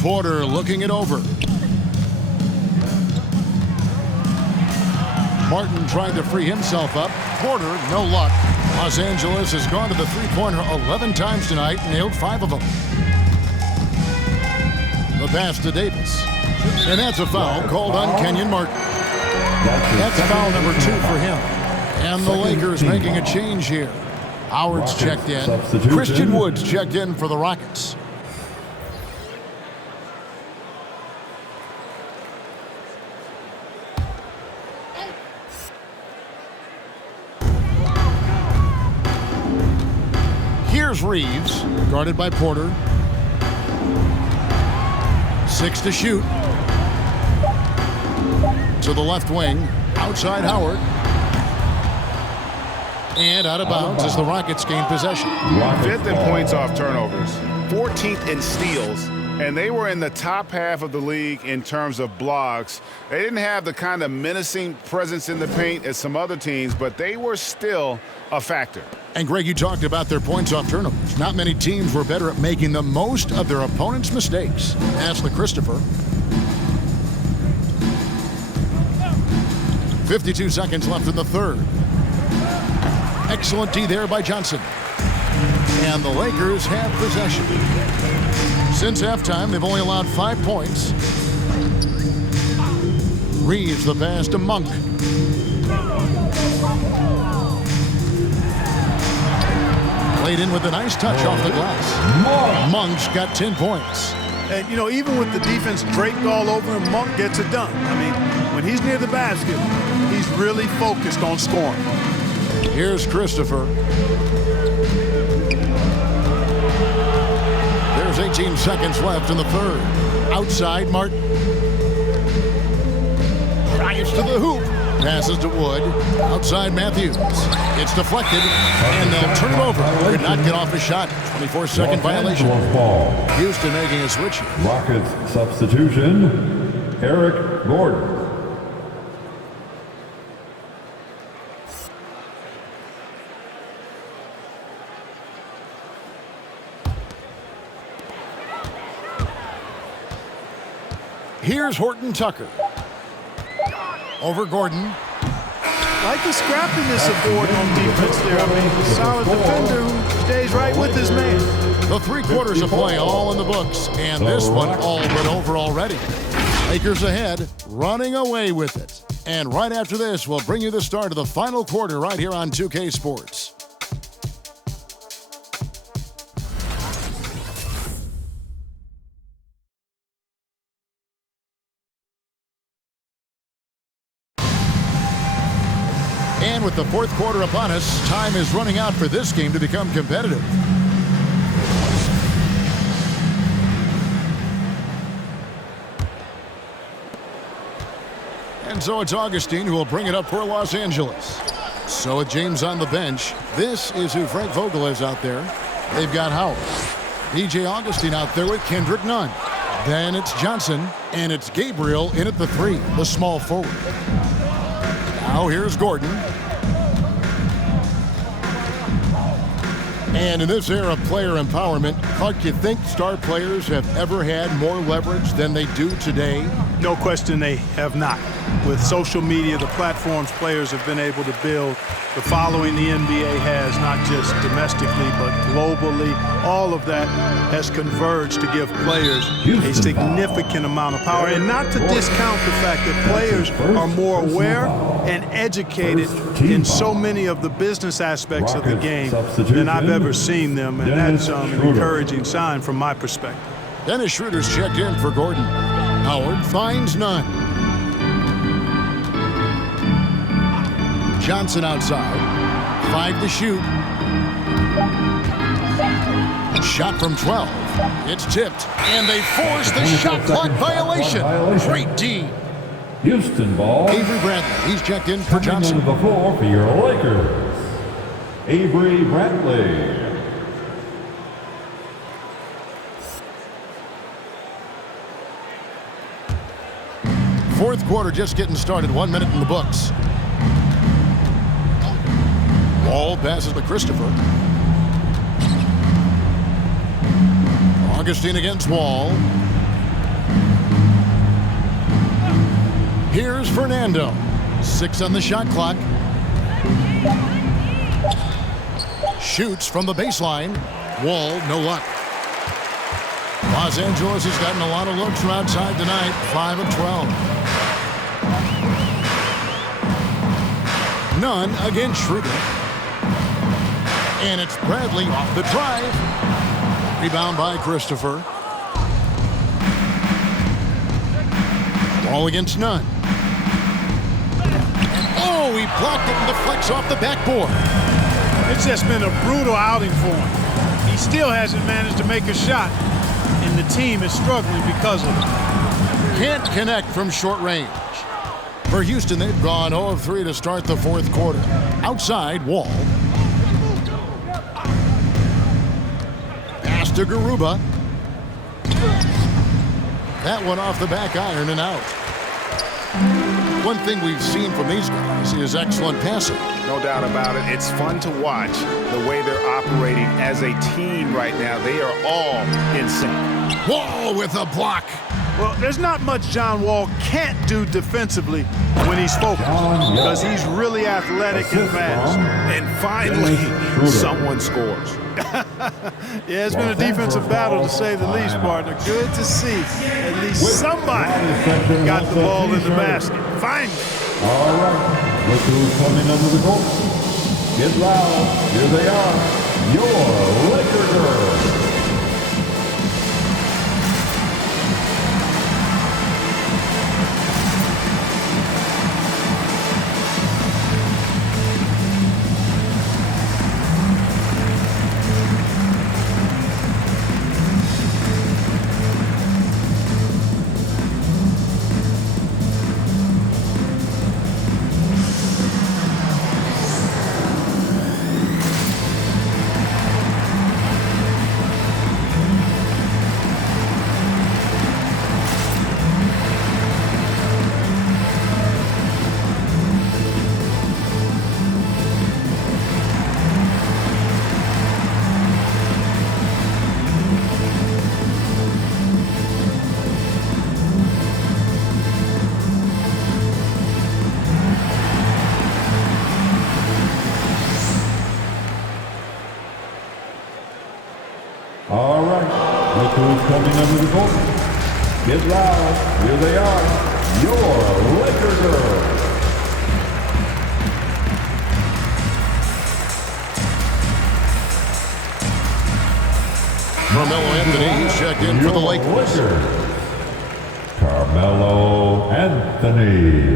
Porter looking it over. Martin tried to free himself up. Porter, no luck. Los Angeles has gone to the three-pointer 11 times tonight, nailed 5 of them. The pass to Davis. And that's a foul called on Kenyon Martin. That's foul number 2 for him. And the Lakers making a change here. Howard's checked in. Christian Wood's checked in for the Rockets. Here's Reeves, guarded by Porter. 6 to shoot. To the left wing, outside Howard. And out of bounds as the Rockets gain possession. 5th in points off turnovers, 14th in steals, and they were in the top half of the league in terms of blocks. They didn't have the kind of menacing presence in the paint as some other teams, but they were still a factor. And Greg, you talked about their points off turnovers. Not many teams were better at making the most of their opponent's mistakes. That's the Christopher. 52 seconds left in the third. Excellent D there by Johnson. And the Lakers have possession. Since halftime, they've only allowed 5 points. Reeves the pass to Monk. Played in with a nice touch off the glass. Monk's got 10 points. And, you know, even with the defense draped all over him, Monk gets it done. I mean, when he's near the basket, he's really focused on scoring. Here's Christopher. There's 18 seconds left in the third. Outside, Martin. Drives to the hoop. Passes to Wood. Outside, Matthews. It's deflected, and they'll turn it over. Could not get off a shot. 24-second violation. Houston making a switch. Rockets substitution, Eric Gordon. Here's Horton Tucker. Over Gordon. Like the scrappiness of Gordon on defense there. I mean, a solid defender who stays right with his man. The 3 quarters of play all in the books, and this one all but over already. Lakers ahead, running away with it. And right after this, we'll bring you the start of the final quarter right here on 2K Sports. And with the 4th quarter upon us, time is running out for this game to become competitive. And so it's Augustine who will bring it up for Los Angeles. So with James on the bench, this is who Frank Vogel is out there. They've got Howard. DJ Augustine out there with Kendrick Nunn. Then it's Johnson, and it's Gabriel in at the 3, the small forward. Now here's Gordon. And in this era of player empowerment, Clark, you think star players have ever had more leverage than they do today? No question they have not. With social media, the platforms players have been able to build, the following the NBA has, not just domestically, but globally, all of that has converged to give players a significant amount of power. And not to discount the fact that players are more aware and educated in so many of the business aspects of the game than I've ever seen them. And that's an encouraging sign from my perspective. Dennis Schroeder's checked in for Gordon. Howard finds none. Johnson outside. 5 to shoot. Shot from 12. It's tipped, and they force the shot clock violation. Great D. Houston ball. Avery Bradley, he's checked in for Johnson. Coming into the floor for your Lakers, Avery Bradley. Fourth quarter just getting started. 1 minute in the books. Wall passes to Christopher. Augustine against Wall. Here's Fernando. 6 on the shot clock. Shoots from the baseline. Wall, no luck. Los Angeles has gotten a lot of looks from outside tonight. 5 of 12. None against Schroeder. And it's Bradley off the drive. Rebound by Christopher. Ball against Nunn. Oh, he blocked it and deflects off the backboard. It's just been a brutal outing for him. He still hasn't managed to make a shot, and the team is struggling because of it. Can't connect from short range. For Houston, they've gone 0 of 3 to start the fourth quarter. Outside, Wall. Pass to Garuba. That one off the back iron and out. One thing we've seen from these guys is excellent passing. No doubt about it. It's fun to watch the way they're operating as a team right now. They are all in sync. Wall with a block. Well, there's not much John Wall can't do defensively when he's focused, because he's really athletic and fast. And finally, someone scores. Yeah, it's been a defensive battle, to say the least, partner. Good to see at least somebody got the ball in the basket. Finally. All right, look who's coming under the goal. Get loud. Here they are, your Laker girls. All right, look who's coming under the goal. Get loud. Here they are, your Laker girls. Carmelo Anthony, he's checked in for the Lakers. Carmelo Anthony.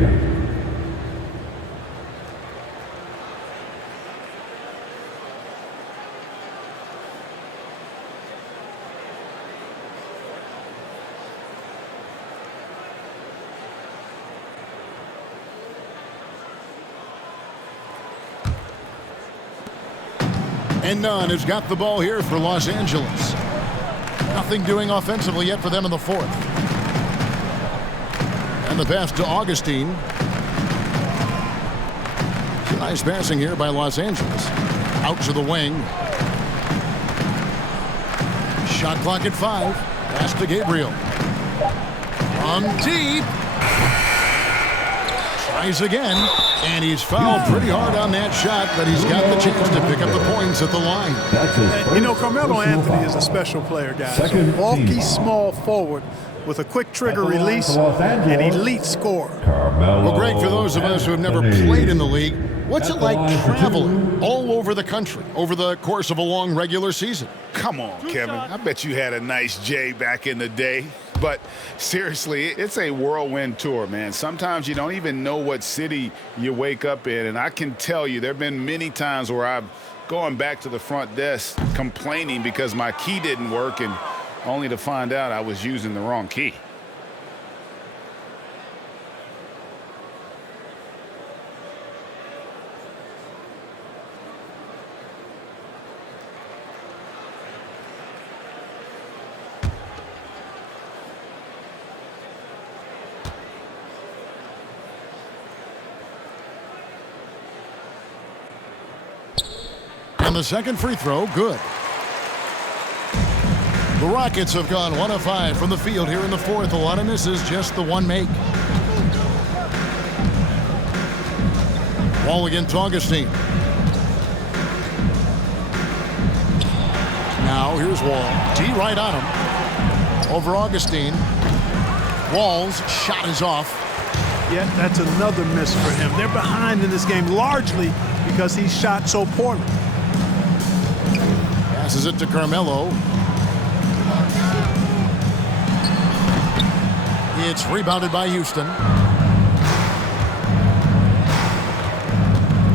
And Nunn has got the ball here for Los Angeles. Nothing doing offensively yet for them in the fourth. And the pass to Augustine. Nice passing here by Los Angeles. Out to the wing. Shot clock at 5. Pass to Gabriel. From deep. Tries again, and he's fouled pretty hard on that shot, but he's got the chance to pick up the points at the line. You know, Carmelo Anthony is a special player, guys. A bulky, small forward with a quick trigger release, an elite scorer. Well, Greg, for those of us who have never played in the league, what's it like traveling all over the country over the course of a long regular season? Come on, Kevin. I bet you had a nice J back in the day. But seriously, it's a whirlwind tour, man. Sometimes you don't even know what city you wake up in. And I can tell you there have been many times where I've gone back to the front desk complaining because my key didn't work, and only to find out I was using the wrong key. And the second free throw, good. The Rockets have gone 1 of 5 from the field here in the fourth. A lot of misses, just the one make. Wall against Augustine. Now here's Wall. D right on him. Over Augustine. Wall's shot is off. Yeah, that's another miss for him. They're behind in this game largely because he shot so poorly. Passes it to Carmelo. It's rebounded by Houston.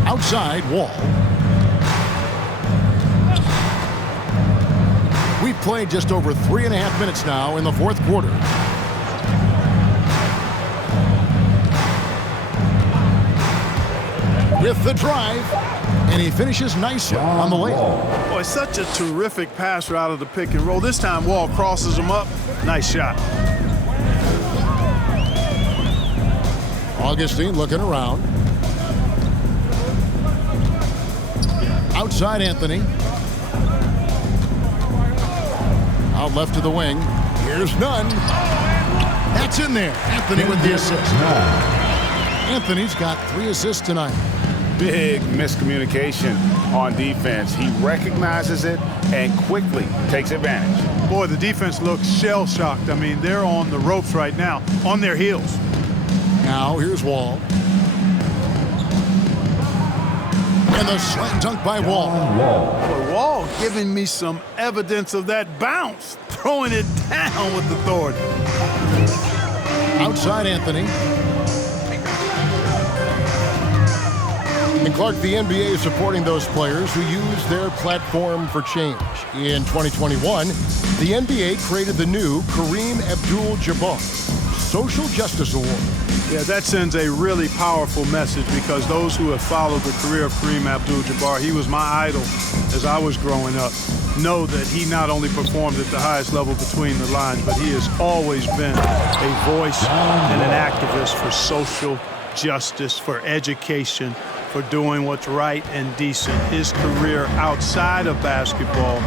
Outside, Wall. We've played just over 3.5 minutes now in the fourth quarter. With the drive, and he finishes nicely on the layup. Boy, such a terrific passer out of the pick and roll. This time, Wall crosses him up. Nice shot. Augustine looking around. Outside Anthony. Out left to the wing. Here's none. That's in there. Anthony with the assist. Anthony's got 3 assists tonight. Big miscommunication on defense. He recognizes it and quickly takes advantage. Boy, the defense looks shell-shocked. I mean, they're on the ropes right now, on their heels. Now here's Wall. And the slam dunk by Wall. Boy, Wall giving me some evidence of that bounce, throwing it down with authority. Outside Anthony. And Clark, the NBA is supporting those players who use their platform for change. In 2021, the NBA created the new Kareem Abdul-Jabbar Social Justice Award. Yeah, that sends a really powerful message because those who have followed the career of Kareem Abdul-Jabbar, he was my idol as I was growing up, know that he not only performed at the highest level between the lines, but he has always been a voice and an activist for social justice, for education, for doing what's right and decent. His career outside of basketball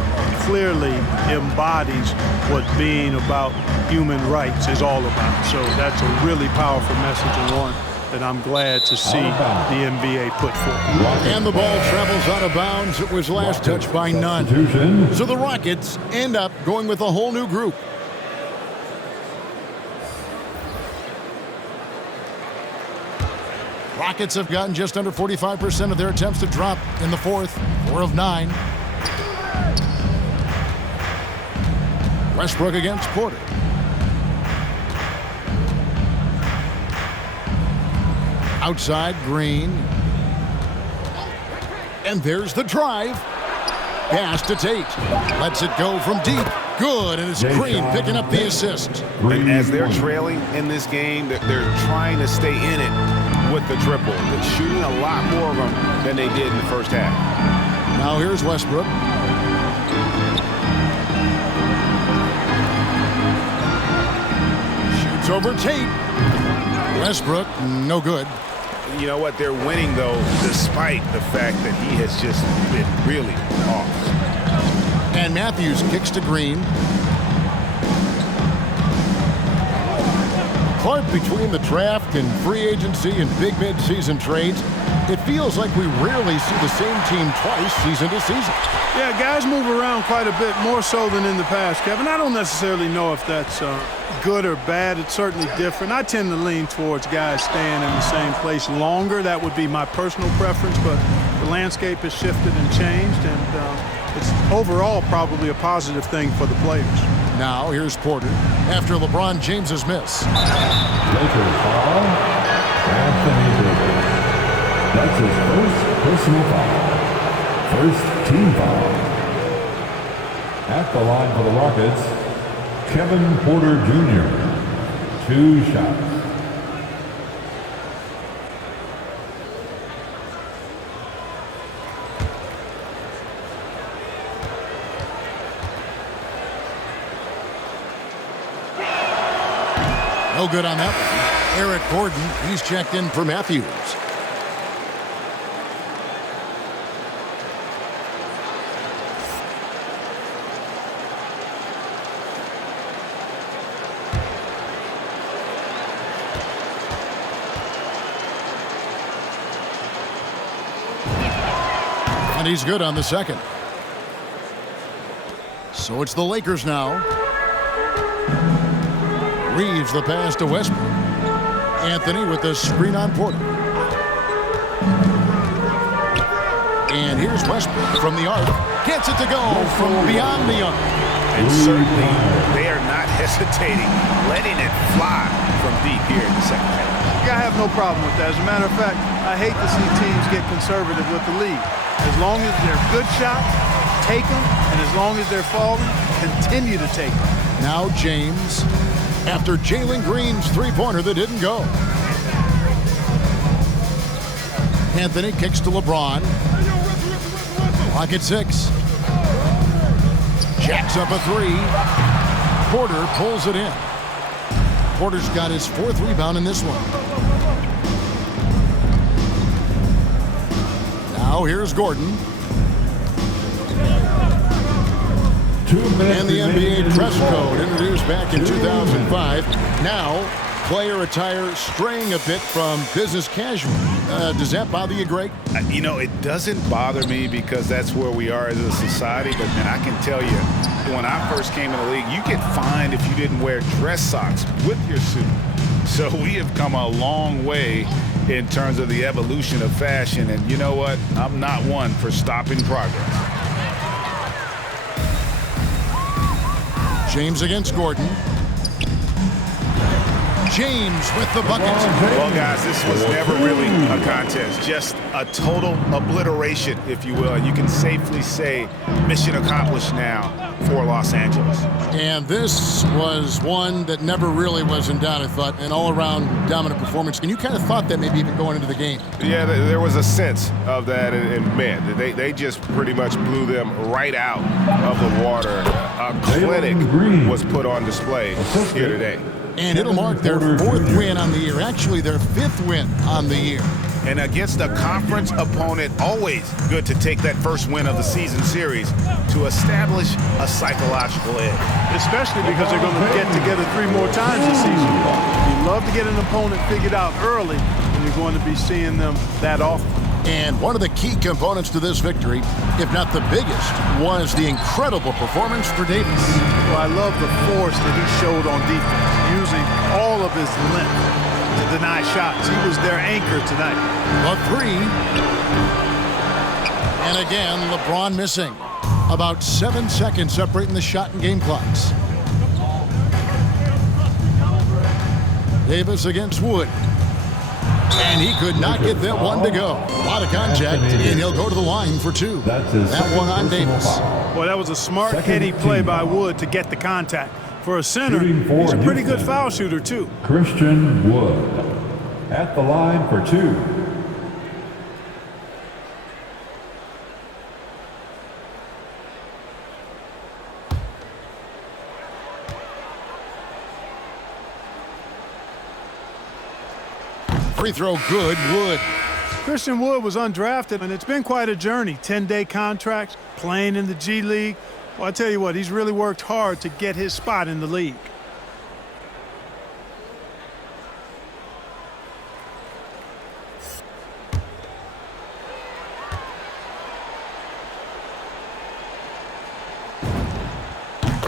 clearly embodies what being about human rights is all about. So that's a really powerful message, and one that I'm glad to see the NBA put forth. And the ball travels out of bounds. It was last touched by none. So the Rockets end up going with a whole new group. Rockets have gotten just under 45% of their attempts to drop in the fourth. 4 of 9. Westbrook against Porter. Outside, Green. And there's the drive. Pass to Tate. Lets it go from deep. Good, and it's Green picking up the assist. And as they're trailing in this game, they're trying to stay in it with the triple. They're shooting a lot more of them than they did in the first half. Now here's Westbrook. Shoots over Tate. Westbrook, no good. You know what? They're winning, though, despite the fact that he has just been really off. And Matthews kicks to Green. Clark, between the draft and free agency and big mid-season trades, it feels like we rarely see the same team twice season to season. Yeah, guys move around quite a bit, more so than in the past, Kevin. I don't necessarily know if that's good or bad. It's certainly different. I tend to lean towards guys staying in the same place longer. That would be my personal preference, but the landscape has shifted and changed, and it's overall probably a positive thing for the players. Now here's Porter after LeBron James's miss. Lakers foul. Anthony Davis. That's his first personal foul. First team foul. At the line for the Rockets, Kevin Porter Jr. 2 shots. No good on that one. Eric Gordon, he's checked in for Matthews. And he's good on the second. So it's the Lakers now. Reeves the pass to Westbrook. Anthony with the screen on Porter. And here's Westbrook from the arc. Gets it to go from beyond the arc. And certainly they are not hesitating, letting it fly from deep here in the second half. Yeah, I have no problem with that. As a matter of fact, I hate to see teams get conservative with the lead. As long as they're good shots, take them. And as long as they're falling, continue to take them. Now James. After Jalen Green's three-pointer that didn't go. Anthony kicks to LeBron. Clock at 6. Jacks up a 3. Porter pulls it in. Porter's got his 4th rebound in this one. Now here's Gordon. And the NBA dress code introduced back in 2005. Now, player attire straying a bit from business casual. Does that bother you, Greg? You know, it doesn't bother me because that's where we are as a society. But, man, I can tell you, when I first came in the league, you get fined if you didn't wear dress socks with your suit. So we have come a long way in terms of the evolution of fashion. And you know what? I'm not one for stopping progress. James against Gordon. James with the bucket. Well, guys, this was never really a contest. Just a total obliteration, if you will. And you can safely say mission accomplished now for Los Angeles. And this was one that never really was in doubt, I thought, an all-around dominant performance. And you kind of thought that maybe even going into the game. Yeah, there was a sense of that. And man, they just pretty much blew them right out of the water. A clinic was put on display here today. And it'll mark their 4th win on the year. Actually, their 5th win on the year. And against a conference opponent, always good to take that first win of the season series to establish a psychological edge. Especially because they're going to get together 3 more times this season. You love to get an opponent figured out early, and you're going to be seeing them that often. And one of the key components to this victory, if not the biggest, was the incredible performance for Davis. Well, I love the force that he showed on defense, using all of his length to deny shots. He was their anchor tonight. The 3. And again, LeBron missing. About 7 seconds separating the shot and game clocks. Davis against Wood. And he could not get that one to go. A lot of contact, and he'll go to the line for 2. That one on Davis. Well, that was a smart, heady play by Wood to get the contact. For a center, he's a pretty good foul shooter, too. Christian Wood at the line for 2. Free throw good, Wood. Christian Wood was undrafted, and it's been quite a journey. 10-day contracts, playing in the G League. Well, I tell you what, he's really worked hard to get his spot in the league.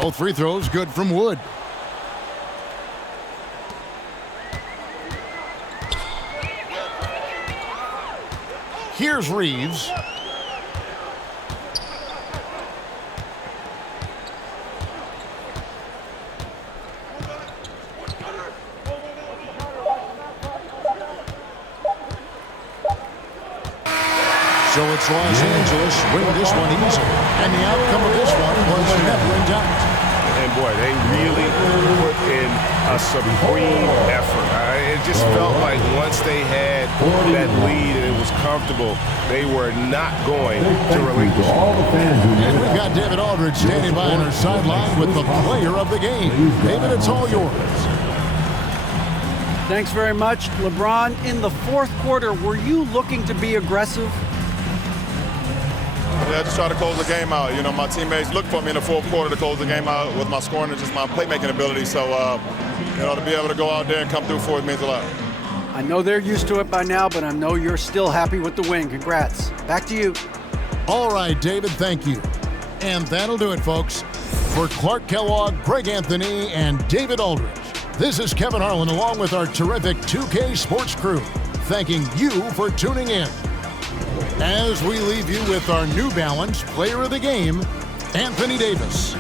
Both free throws good from Wood. Here's Reeves. So it's Los Angeles winning this one easy. And the outcome of this one was never in doubt. And boy, they really put in a supreme effort. It just felt like once they had that lead and it was comfortable, they were not going to relinquish. And we've got David Aldridge standing by on our sideline with the player of the game. David, it's all yours. Thanks very much. LeBron, in the fourth quarter, were you looking to be aggressive? Yeah, just try to close the game out. You know, my teammates looked for me in the fourth quarter to close the game out with my scoring and just my playmaking ability. So, you know, to be able to go out there and come through for it means a lot. I know they're used to it by now, but I know you're still happy with the win. Congrats. Back to you. All right, David, thank you. And that'll do it, folks. For Clark Kellogg, Greg Anthony, and David Aldridge, this is Kevin Harlan along with our terrific 2K Sports crew, thanking you for tuning in. As we leave you with our New Balance Player of the Game, Anthony Davis.